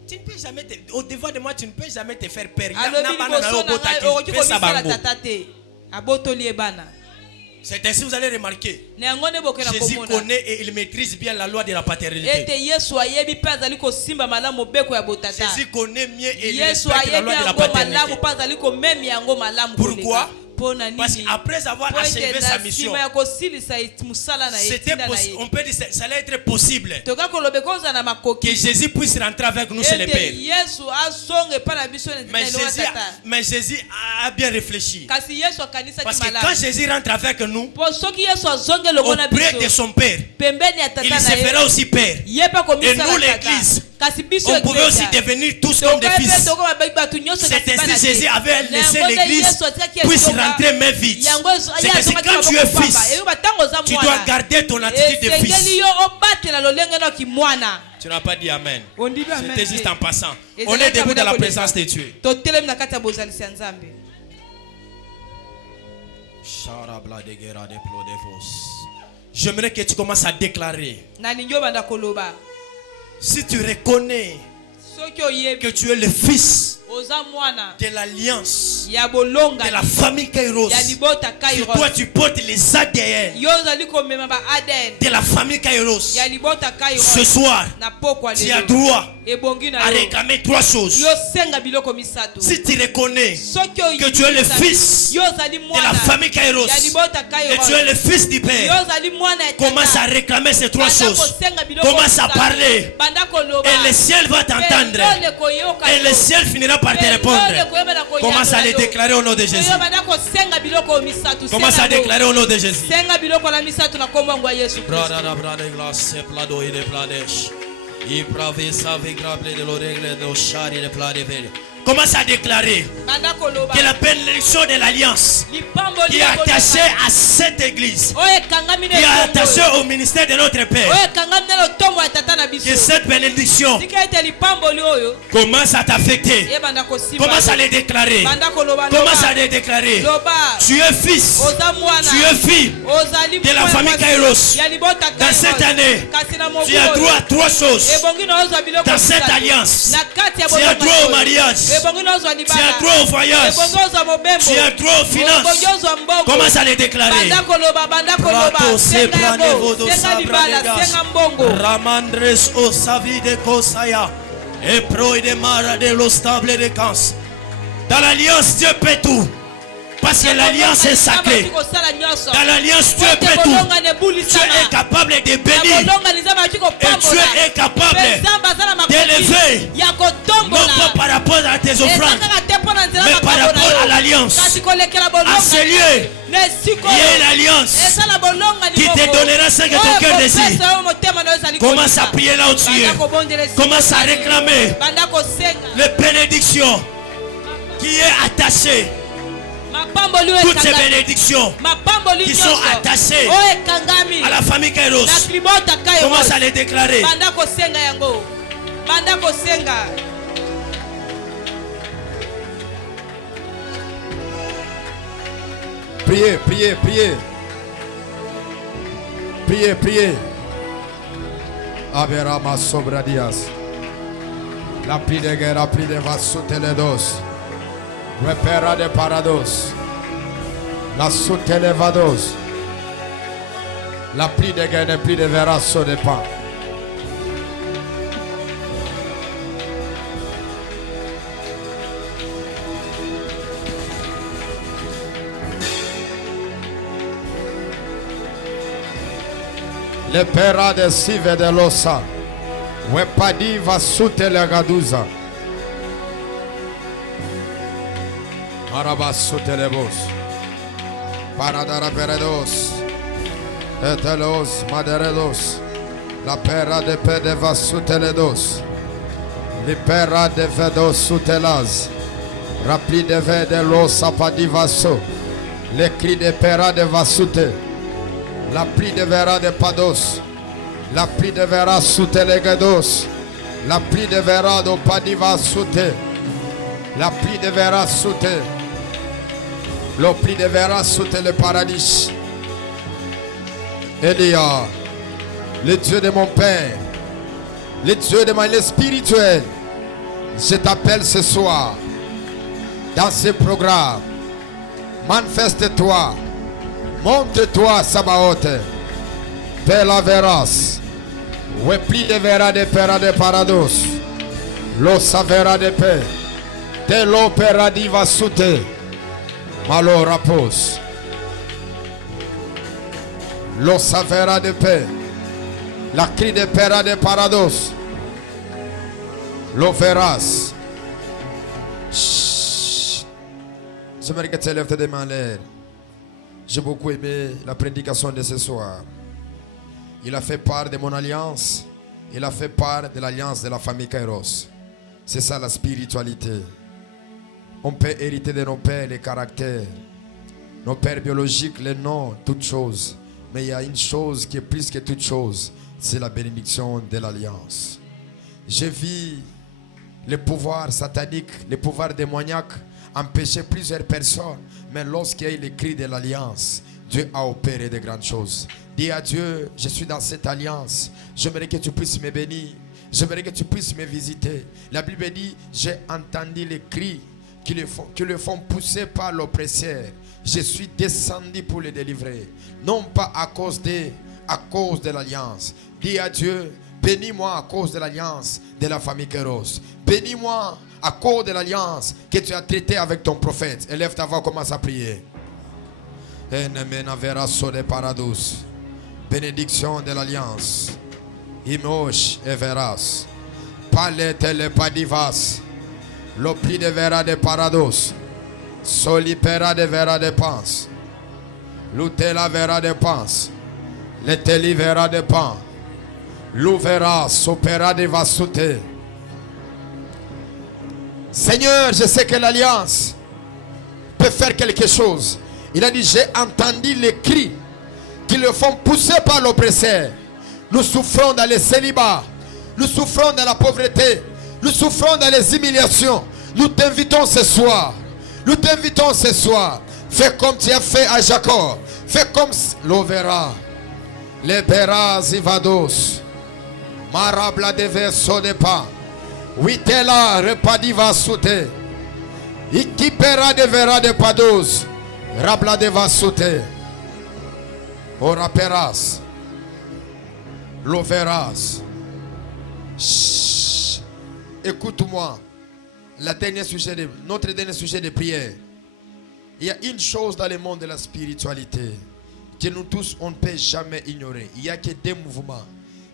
Tu ne peux jamais au devant de moi, tu ne peux jamais te faire père. C'est ainsi vous allez remarquer. Jésus connaît et il maîtrise bien la loi de la paternité. Jésus connaît mieux et il respecte la loi de la paternité. Pourquoi? Parce qu'après avoir achevé sa mission, on peut dire ça allait être possible que Jésus puisse rentrer avec nous chez le Père. Mais Jésus a bien réfléchi. Parce que quand Jésus rentre avec nous auprès de son Père, il se fera aussi Père. Et nous l'église, on pouvait aussi devenir tous comme des fils. C'est ainsi Jésus avait laissé l'église puisse rentrer main vide. C'est ainsi quand tu es fils, tu dois garder ton attitude de fils. Tu n'as pas dit amen. C'était juste en passant. On est debout dans la présence de Dieu. J'aimerais que tu commences à déclarer. Si tu reconnais que tu es le fils de l'alliance, de la famille Kairos. Sur toi tu portes les ADN de la famille Kairos. Ce soir, tu as droit à réclamer 3 choses. Si tu reconnais que tu es le fils de la famille Kairos et tu es le fils du Père, commence à réclamer ces 3 choses. Commence à parler et le ciel va t'entendre et le ciel finira par te répondre. Commence à les déclarer au nom de Jésus. Commence à déclarer au nom de Jésus. Commence à déclarer que la bénédiction de l'alliance qui est attachée à cette église, qui est attachée au ministère de notre Père, que cette bénédiction commence à t'affecter. Commence à les déclarer. Commence à les déclarer. Tu es fils, tu es fille de la famille Kairos. Dans cette année, tu as droit à 3 choses. Dans cette alliance, tu as droit au mariage, tu as droit au voyage, tu as droit aux finances. Commence à les déclarer. Ramandres o savide kosaya et pro de mara de lo stable de cans. Dans l'alliance, Dieu peut tout. Parce que l'alliance est sacrée. Dans l'alliance, Dieu peut tout. Tu es capable de bénir. Et tu es capable d'élever. Non pas par rapport à tes offrandes, mais par rapport à l'alliance. À ce lieu, il y a une alliance qui te donnera ce que ton cœur désire. Commence à prier là où tu es. Commence à réclamer les bénédictions qui est attachée. Toutes ces bénédictions qui sont attachées à la famille Kairos, commence à les déclarer. Priez, priez, priez. Priez, priez. Averama sobradias. La pli de guerre, la pli de vasuteledos. Repera de parados. La sutelevados. La pli de guerre, la pli de verasso de pas. Le pera de sive de losa. Wepadi va sutelegaduza. Arabas sutelebos. Paradara peredos. Etelos maderedos. La pera de pedeva suteledos. Li pera de vedos sutelaz. Rapli de vede los apadivaso. Le cri de pera de vasute. La pli de vera de pados. La pli de vera sutelegados. La pli de vera do padiva sute. La pli de vera sute. Le pli de vera sute le paradis. Elia, le Dieu de mon Père, le Dieu de mon spirituel, je t'appelle ce soir dans ce programme. Manifeste-toi, montre-toi, Sabaoth, Pela veras, we pli de vera de pera de parados, lo savera de pe, te lo peradiva sute, malo rapos. Lo savera de paix, la cri de pera de parados, lo verras. J'aimerais que tu lèves tes mains en l'air. J'ai beaucoup aimé la prédication de ce soir. Il a fait part de mon alliance. Il a fait part de l'alliance de la famille Kairos. C'est ça la spiritualité. On peut hériter de nos pères les caractères, nos pères biologiques, les noms, toutes choses. Mais il y a une chose qui est plus que toute chose, c'est la bénédiction de l'alliance. J'ai vu le pouvoir satanique, le pouvoir démoniaque empêcher plusieurs personnes. Mais lorsqu'il y a eu le cri de l'alliance, Dieu a opéré de grandes choses. Dis à Dieu, je suis dans cette alliance. J'aimerais que tu puisses me bénir. J'aimerais que tu puisses me visiter. La Bible dit, j'ai entendu les cris qui le font pousser par l'oppresseur. Je suis descendu pour les délivrer. Non pas à cause de l'alliance. Dis à Dieu, bénis-moi à cause de l'alliance de la famille Kéros. Bénis-moi à cause de l'alliance que tu as traitée avec ton prophète. Élève ta voix, commence à prier. Bénédiction de l'alliance. Imosh et veras. Palette le padivas. L'opli de vera de parados. Solipera de vera de pans. Lutela vera de pans. Leteli vera de pan. Louvera sopera de vasute. Seigneur, je sais que l'alliance peut faire quelque chose. Il a dit, j'ai entendu les cris qui le font pousser par l'oppresseur. Nous souffrons dans les célibats. Nous souffrons dans la pauvreté. Nous souffrons dans les humiliations. Nous t'invitons ce soir. Nous t'invitons ce soir. Fais comme tu as fait à Jacob. Fais comme l'overa. Les beras ivados. Marabla de verso de pas. Witela repadiva soute. Ikipera de vera de pados. Rabla de vasute. Ora peras. L'overas. Écoute-moi. Notre dernier sujet de prière. Il y a une chose dans le monde de la spiritualité que nous tous, on ne peut jamais ignorer. Il n'y a que deux mouvements.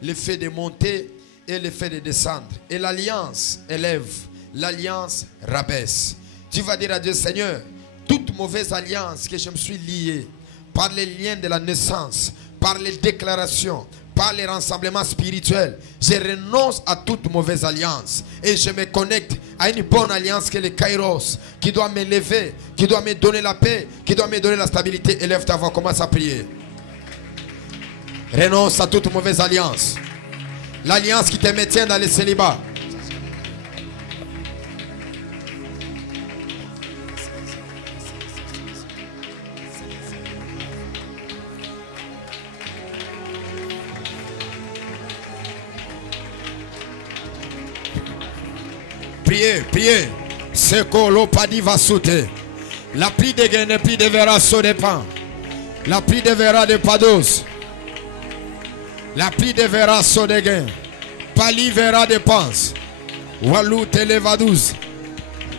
Le fait de monter et le fait de descendre. Et l'alliance élève. L'alliance rabaisse. Tu vas dire à Dieu, Seigneur, toute mauvaise alliance que je me suis lié par les liens de la naissance, par les déclarations, par les rassemblements spirituels, je renonce à toute mauvaise alliance et je me connecte à une bonne alliance qui est le Kairos, qui doit m'élever, qui doit me donner la paix, qui doit me donner la stabilité. Élève ta voix, commence à prier. Renonce à toute mauvaise alliance. L'alliance qui te maintient dans le célibat. Priez, priez. Seko lopadi va sauter. La pluie de gain, la pluie de verra so dépend. La pluie de verra de pados. La pluie de verra so de gain. Pali verra de pans. Walou televadous.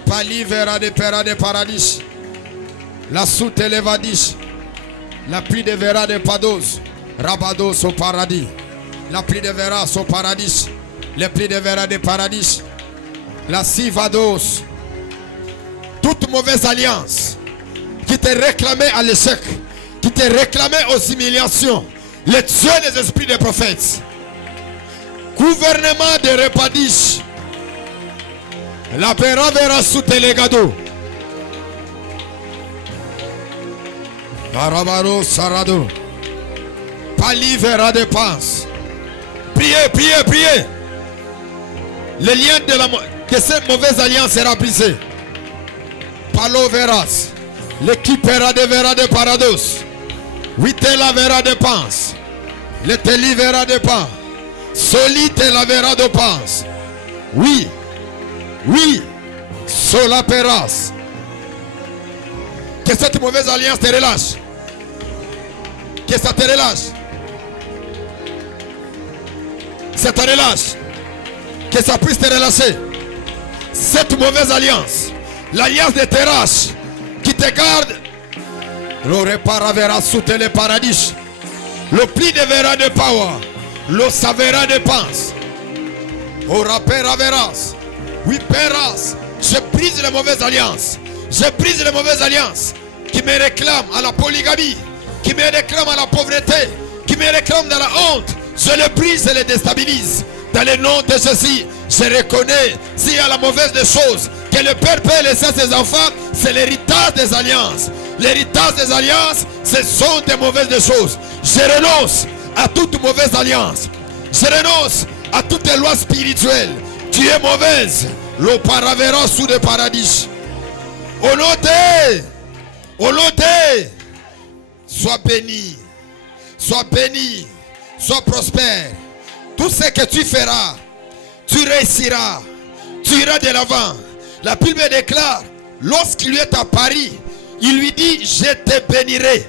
Pali verra de pera de paradis. La sous televadis. La pluie de verra de pados. Rabados au paradis. La pluie de verra au paradis. La pluie de verra de paradis. La sivados. Toute mauvaise alliance qui te réclamait à l'échec, qui te réclamait aux humiliations, les dieux des esprits des prophètes, gouvernement de Repadish, la pera vera sous telegado, Barabaro sarado, Pali vera de pans. Priez, priez, priez. Le lien de cette mauvaise alliance sera brisé. Palo veras. L'équipe vera de parados. Witela vera de pans. Le teli vera de pan. Soli te la vera de pans. Oui. Oui. Sola peras. Que cette mauvaise alliance te relâche. Que ça te relâche. Ça te relâche. Que ça puisse te relâcher. Cette mauvaise alliance, l'alliance de terrasse qui te garde, le repara verra sous le paradis, le pli de verra de power, le savera de pans, au rapera veras, oui peras. Je brise les mauvaises alliances, je brise les mauvaises alliances qui me réclament à la polygamie, qui me réclament à la pauvreté, qui me réclament dans la honte. Je les brise et les déstabilise. Dans le nom de Jésus, je reconnais s'il y a la mauvaise des choses que le Père peut laisser à ses enfants, c'est l'héritage des alliances. L'héritage des alliances, ce sont des mauvaises des choses. Je renonce à toute mauvaise alliance. Je renonce à toutes les lois spirituelles. Tu es mauvaise. Le paravera sous le paradis. Au nom de, sois béni, sois prospère. Tout ce que tu feras, tu réussiras, tu iras de l'avant. La Bible déclare, lorsqu'il lui est apparu, il lui dit, je te bénirai,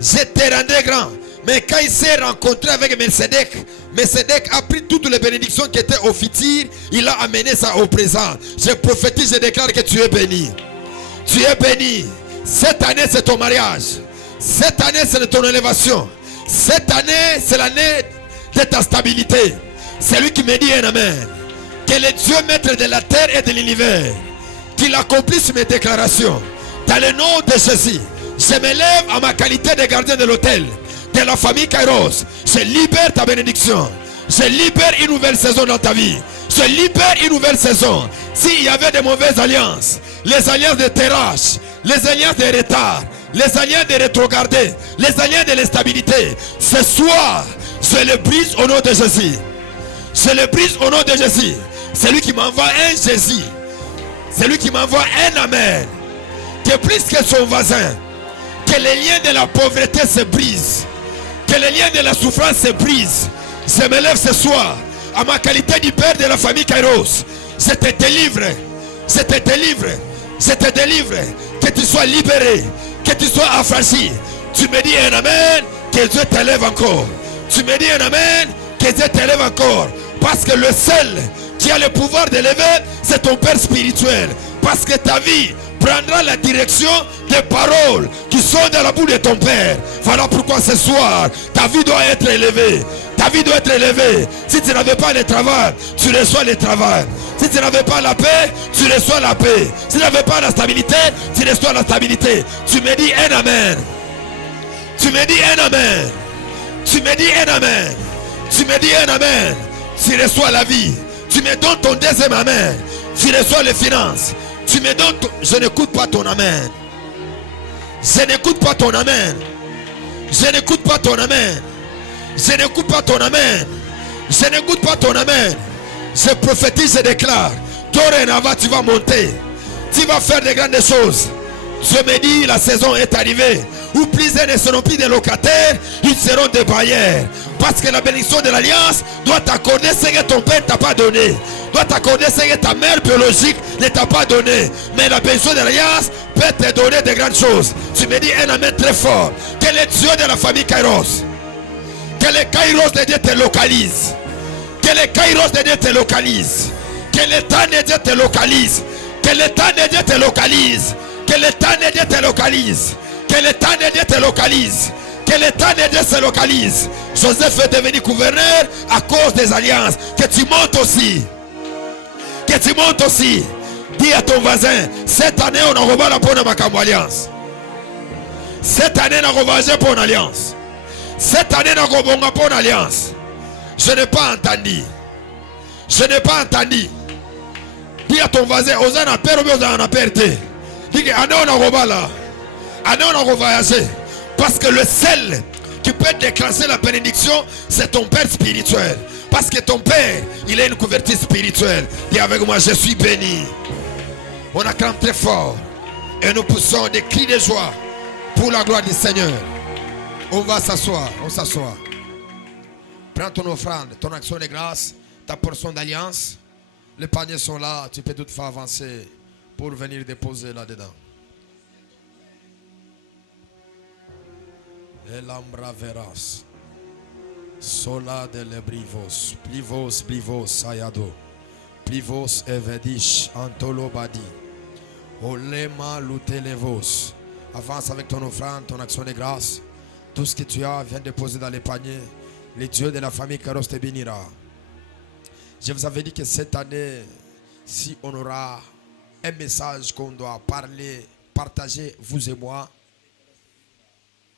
je te rendrai grand. Mais quand il s'est rencontré avec Melchizedek, Melchizedek a pris toutes les bénédictions qui étaient au futur, il a amené ça au présent. Je prophétise, je déclare que tu es béni. Tu es béni. Cette année, c'est ton mariage. Cette année, c'est ton élévation. Cette année, c'est l'année de ta stabilité. C'est lui qui me dit un amen. Que le Dieu maître de la terre et de l'univers, qu'il accomplisse mes déclarations. Dans le nom de Jésus, je me lève à ma qualité de gardien de l'autel, de la famille Kairos. Je libère ta bénédiction. Je libère une nouvelle saison dans ta vie. Je libère une nouvelle saison. S'il y avait de mauvaises alliances, les alliances de terrasse, les alliances de retard, les alliances de rétrogradés, les alliances de l'instabilité, ce soir, je le brise au nom de Jésus. Je le brise au nom de Jésus. C'est lui qui m'envoie un Jésus. C'est lui qui m'envoie un amen. Que plus que son voisin, que les liens de la pauvreté se brisent, que les liens de la souffrance se brisent. Je me lève ce soir à ma qualité du père de la famille Kairos. Je te délivre. Je te délivre. Je te délivre. Que tu sois libéré. Que tu sois affranchi. Tu me dis un amen. Que Dieu t'élève encore. Tu me dis un amen. Que Dieu t'élève encore. Parce que le seul qui a le pouvoir d'élever, c'est ton père spirituel. Parce que ta vie prendra la direction des paroles qui sont dans la bouche de ton père. Voilà pourquoi ce soir, ta vie doit être élevée. Ta vie doit être élevée. Si tu n'avais pas le travail, tu reçois le travail. Si tu n'avais pas la paix, tu reçois la paix. Si tu n'avais pas la stabilité, tu reçois la stabilité. Tu me dis un amen. Tu me dis un amen. Tu me dis un amen. Tu me dis un amen. Tu reçois la vie. Tu me donnes ton deuxième amen. Tu reçois les finances. Tu me donnes Je n'écoute pas ton amen. Je n'écoute pas ton amen. Je n'écoute pas ton amen. Je n'écoute pas ton amen. Je n'écoute pas ton amen. Je prophétise et déclare. Dorénavant tu vas monter. Tu vas faire de grandes choses. Je me dis la saison est arrivée. Où plusieurs ne seront plus des locataires, ils seront des bailleurs. Parce que la bénédiction de l'alliance doit t'accorder ce que ton père ne t'a pas donné. Doit t'accorder ce que ta mère biologique ne t'a pas donné. Mais la bénédiction de l'alliance peut te donner de grandes choses. Tu me dis un amen très fort. Que le Dieu de la famille Kairos, que le Kairos de Dieu te localise. Que le Kairos de Dieu te localise. Que le temps de Dieu te localise. Que le temps de Dieu te localise. Que le temps de Dieu te localise. Que le temps de Dieu te localise. Que le temps de Dieu se localise. Joseph est devenu gouverneur à cause des alliances. Que tu montes aussi. Que tu montes aussi. Dis à ton voisin, cette année on a rebat la bonne alliance. Cette année on a rebagé pour une alliance. Cette année on a rebonga pour une alliance. Je n'ai pas entendu. Je n'ai pas entendu. Dis à ton voisin, on a perdu, on a perdu. Dis que année on a rebat là. Année on a revoyagé. Parce que le seul qui peut déclencher la bénédiction, c'est ton père spirituel. Parce que ton père, il a une couverture spirituelle. Dis avec moi, je suis béni. On acclame très fort. Et nous poussons des cris de joie pour la gloire du Seigneur. On va s'asseoir, on s'assoit. Prends ton offrande, ton action de grâce, ta portion d'alliance. Les paniers sont là, tu peux toutefois avancer pour venir déposer là-dedans. Elambra veras. Sola de lebrivos. Plivos, blivos, sayado. Plivos evedish, antolobadi. Olema lutelevos. Avance avec ton offrande, ton action de grâce. Tout ce que tu as, viens déposer dans les paniers. Le Dieu de la famille Kairos te bénira. Je vous avais dit que cette année, si on aura un message qu'on doit parler, partager, vous et moi,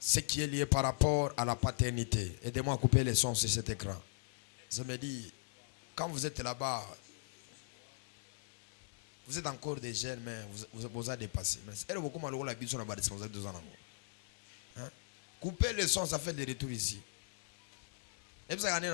ce qui est lié par rapport à la paternité. Aidez-moi à couper les sons sur cet écran. Je me dis, quand vous êtes là-bas, vous êtes encore des jeunes, mais vous avez dépassé. Couper les sons, ça fait des retours ici. Et vous avez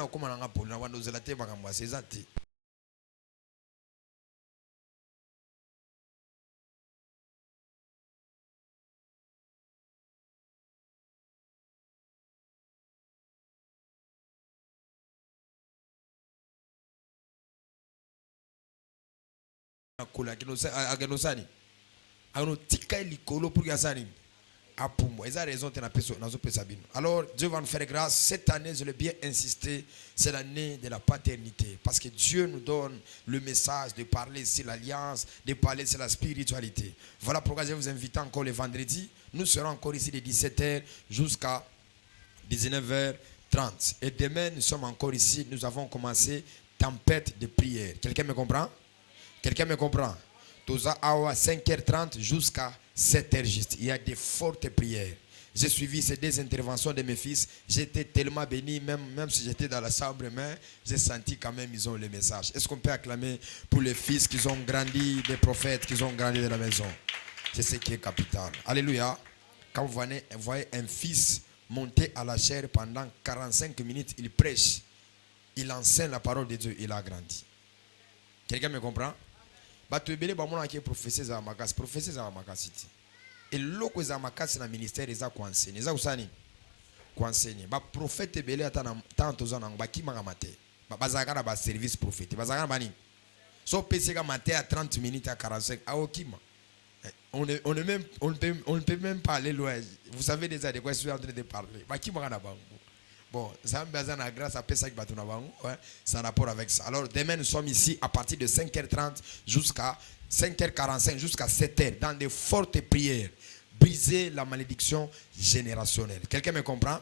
Alors Dieu va nous faire grâce. Cette année, je l'ai bien insisté, c'est l'année de la paternité. Parce que Dieu nous donne le message de parler sur l'alliance, de parler sur la spiritualité. Voilà pourquoi je vais vous inviter encore le vendredi. Nous serons encore ici de 17h jusqu'à 19h30. Et demain, nous sommes encore ici. Nous avons commencé tempête de prière. Quelqu'un me comprend? Quelqu'un me comprend? Tous à 5h30 jusqu'à 7h juste. Il y a des fortes prières. J'ai suivi ces deux interventions de mes fils. J'étais tellement béni, même si j'étais dans la chambre, mais j'ai senti quand même ils ont le message. Est-ce qu'on peut acclamer pour les fils qui ont grandi, des prophètes qui ont grandi de la maison? C'est ce qui est capital. Alléluia. Quand vous voyez un fils monter à la chair pendant 45 minutes, il prêche, il enseigne la parole de Dieu, il a grandi. Quelqu'un me comprend? Batubele bamona qui professeur za makas, professeur za makasiti. Et loko za makas na ministère eza kwanseni. Eza usani kwanseni. Ba prophète belé atana tanto za nang baki magamate. Bazaka na ba service prophète. Bazaka bani. So pesi ka maté à 30 minutes à 45 à okima. On ne peut même pas aller loin. Vous savez déjà de quoi je suis en train de parler. Baki magana bango. Bon, ça a grâce à Pessah qui ça a rapport avec ça. Alors, demain, nous sommes ici à partir de 5h30 jusqu'à 5h45, jusqu'à 7h, dans de fortes prières. Briser la malédiction générationnelle. Quelqu'un me comprend?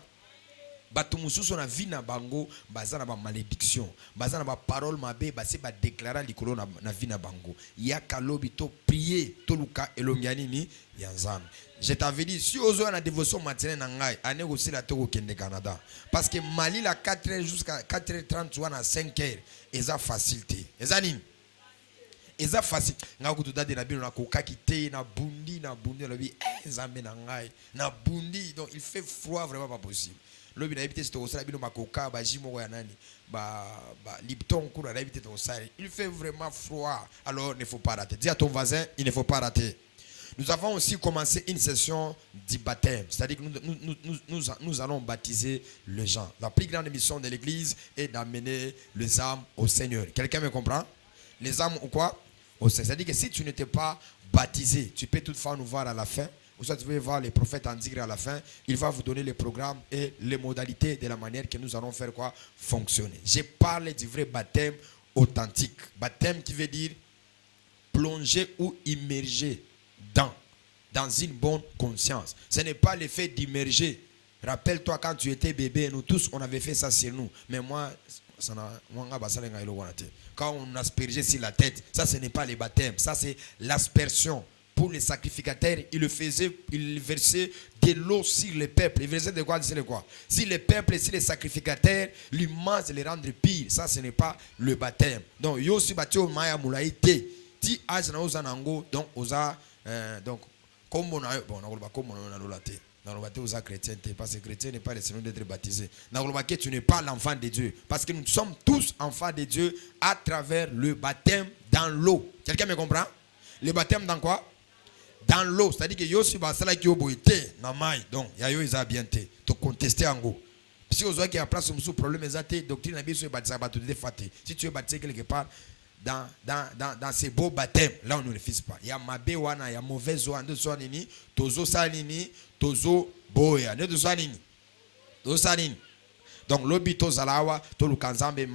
Batumusu son vie na bango, bazana ba malédiction, bazana ba parole mabe, basi ba déclarer likolo na vie na bango. Ya kalobi to prier, to luka elongiani ni yanzana. Je t'avais dit, si vous avez une dévotion matinale, à négocier la tour au Canada. Parce que Mali, la 4h jusqu'à 4h30, à 5h, ils ont facilité. Ils ont facilité. Ils ont facilité. Donc il fait froid vraiment pas possible. Il fait vraiment froid. Alors il ne faut pas rater. Dis à ton voisin, il ne faut pas rater. Nous avons aussi commencé une session du baptême. C'est-à-dire que nous allons baptiser les gens. La plus grande mission de l'église est d'amener les âmes au Seigneur. Quelqu'un me comprend? Les âmes ou quoi? Au Seigneur. C'est-à-dire que si tu n'étais pas baptisé, tu peux toutefois nous voir à la fin. Ou soit tu veux voir les prophètes en dire à la fin. Il va vous donner les programmes et les modalités de la manière que nous allons faire quoi? Fonctionner. Je parle du vrai baptême authentique. Baptême qui veut dire plonger ou immerger dans une bonne conscience. Ce n'est pas le fait d'immerger. Rappelle-toi quand tu étais bébé, nous tous on avait fait ça sur nous. Mais moi, quand on aspergeait sur la tête, ça ce n'est pas le baptême, ça c'est l'aspersion. Pour les sacrificateurs, il versait de l'eau sur le peuple. Il versait de quoi? Si le peuple, si les sacrificateurs lui mangent les rendre pire, ça ce n'est pas le baptême. Donc, yo si batio maya mulaite, ti age na ozanango, donc oza donc, comme on a lolaté, dans le baptême, chrétien, parce que chrétien n'est pas le Seigneur d'être baptisé. Dans le baptême, tu n'es pas l'enfant de Dieu. Parce que nous sommes tous enfants de Dieu à travers le baptême dans l'eau. Quelqu'un me comprend? Le baptême dans quoi? Dans l'eau. C'est-à-dire que yo si basala qui oboité, namai. Donc, yayo isa bien te. To contester en go. Si vous avez qui a place sous problème, exacté, doctrine n'a bien sur baptisé, si tu es baptisé quelque part, dans ces beaux baptêmes, là on ne le fait pas. Il y a mabé wana, il y a mauvaise wana, de soanini, tozo sanini, tozo boya, de soanini, tozo sanini. Donc l'obito zalawa, tolu kanzambe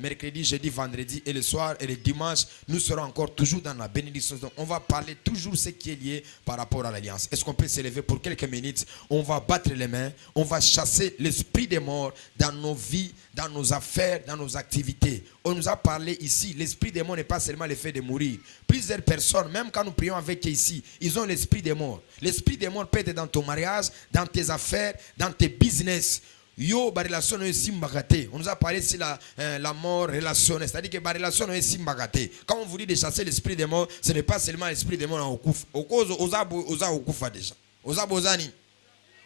mercredi, jeudi, vendredi et le soir et le dimanche, nous serons encore toujours dans la bénédiction. Donc on va parler toujours ce qui est lié par rapport à l'alliance. Est-ce qu'on peut s'élever pour quelques minutes? On va battre les mains, on va chasser l'esprit des morts dans nos vies, dans nos affaires, dans nos activités. On nous a parlé ici, l'esprit des morts n'est pas seulement le fait de mourir. Plusieurs personnes, même quand nous prions avec eux ici, ils ont l'esprit des morts. L'esprit des morts peut être dans ton mariage, dans tes affaires, dans tes business. Yo, ba relation est simbagate. On nous a parlé sur la mort relationnelle. C'est-à-dire que ba relation est simbagate. Quand on vous dit de chasser l'esprit des morts, ce n'est pas seulement l'esprit des morts en okouf. Oza okufa déjà. Oza bozani.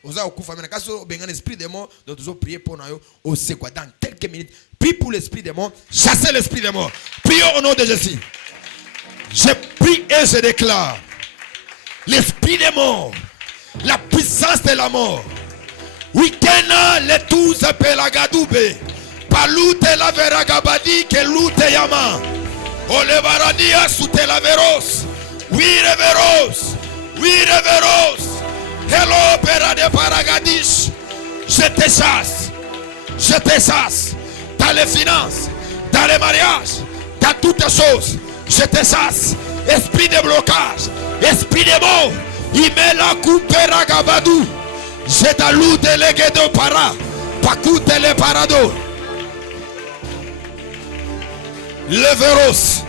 Oza okufa. Mais quand on a l'esprit des morts, donc nous allons prier pour nous. On sait quoi. Dans quelques minutes, prie pour l'esprit des morts. Chassez l'esprit des morts. Prions au nom de Jésus. Je prie et je déclare l'esprit des morts, la puissance de la mort. Wikena le tous pelagadoube. Palute la veragabadi ke lute yama. Ole baradia sute la veros. Oui reveros. Oui, révéros. Hello, Pera de Paragadish. Je te chasse. Je te chasse. Dans les finances, dans les mariages, dans toutes choses. Je te chasse. Esprit de blocage. Esprit de mort. Il met la coupe Ragabadou. Je t'alloue délégué de para. Pacoute les parados. Le véros.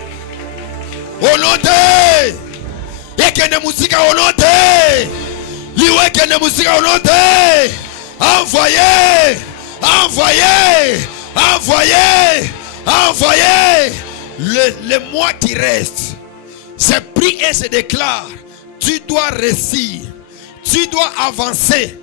Au nom de. Et que ne musique au nom de. Liwe que ne musique au nom de. Envoyez. Envoyez. Envoyez. Envoyez. Le mois qui reste. C'est pris et se déclare. Tu dois réussir. Tu dois avancer.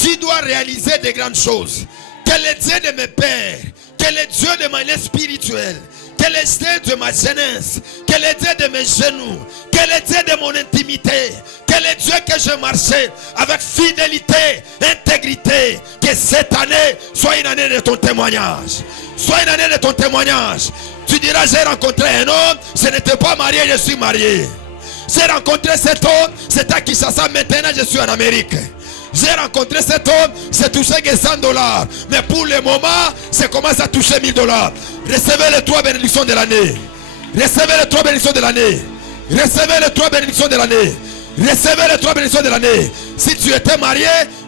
Tu dois réaliser de grandes choses. Que le Dieu de mes pères, que le Dieu de ma vie spirituelle, que le Dieu de ma jeunesse, que le Dieu de mes genoux, que le Dieu de mon intimité, que le Dieu que je marchais avec fidélité, intégrité, que cette année soit une année de ton témoignage. Soit une année de ton témoignage. Tu diras, j'ai rencontré un homme, ce n'était pas marié, je suis marié. J'ai rencontré cet homme, c'était à Kinshasa, maintenant je suis en Amérique. J'ai rencontré cet homme, c'est touché que $100. Mais pour le moment, c'est commence à toucher $1000. Recevez les 3 bénédictions de l'année. Recevez les 3 bénédictions de l'année. Recevez les 3 bénédictions de l'année. Recevez les 3 bénédictions de l'année. Si tu étais marié,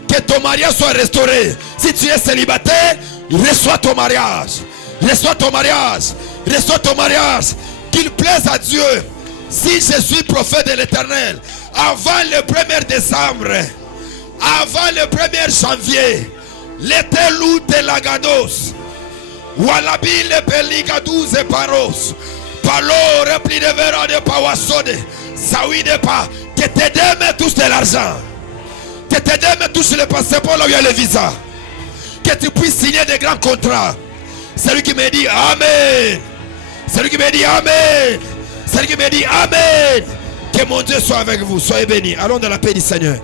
que ton mariage soit restauré. Si tu es célibataire, reçois ton mariage. Reçois ton mariage. Reçois ton mariage. Qu'il plaise à Dieu. Si je suis prophète de l'Éternel, avant le 1er décembre, avant le 1er janvier, l'été loup de Lagados, Walabi le Peligadouz et Paros, Palo repli de Vera de Pawasode, Saoui de Pa, que tes deux me touchent de l'argent, que tes deux me touchent le passeport là où il y a le visa, que tu puisses signer des grands contrats. Celui qui me dit Amen, celui qui me dit Amen, celui qui me dit Amen, que mon Dieu soit avec vous, soyez bénis. Allons dans la paix du Seigneur.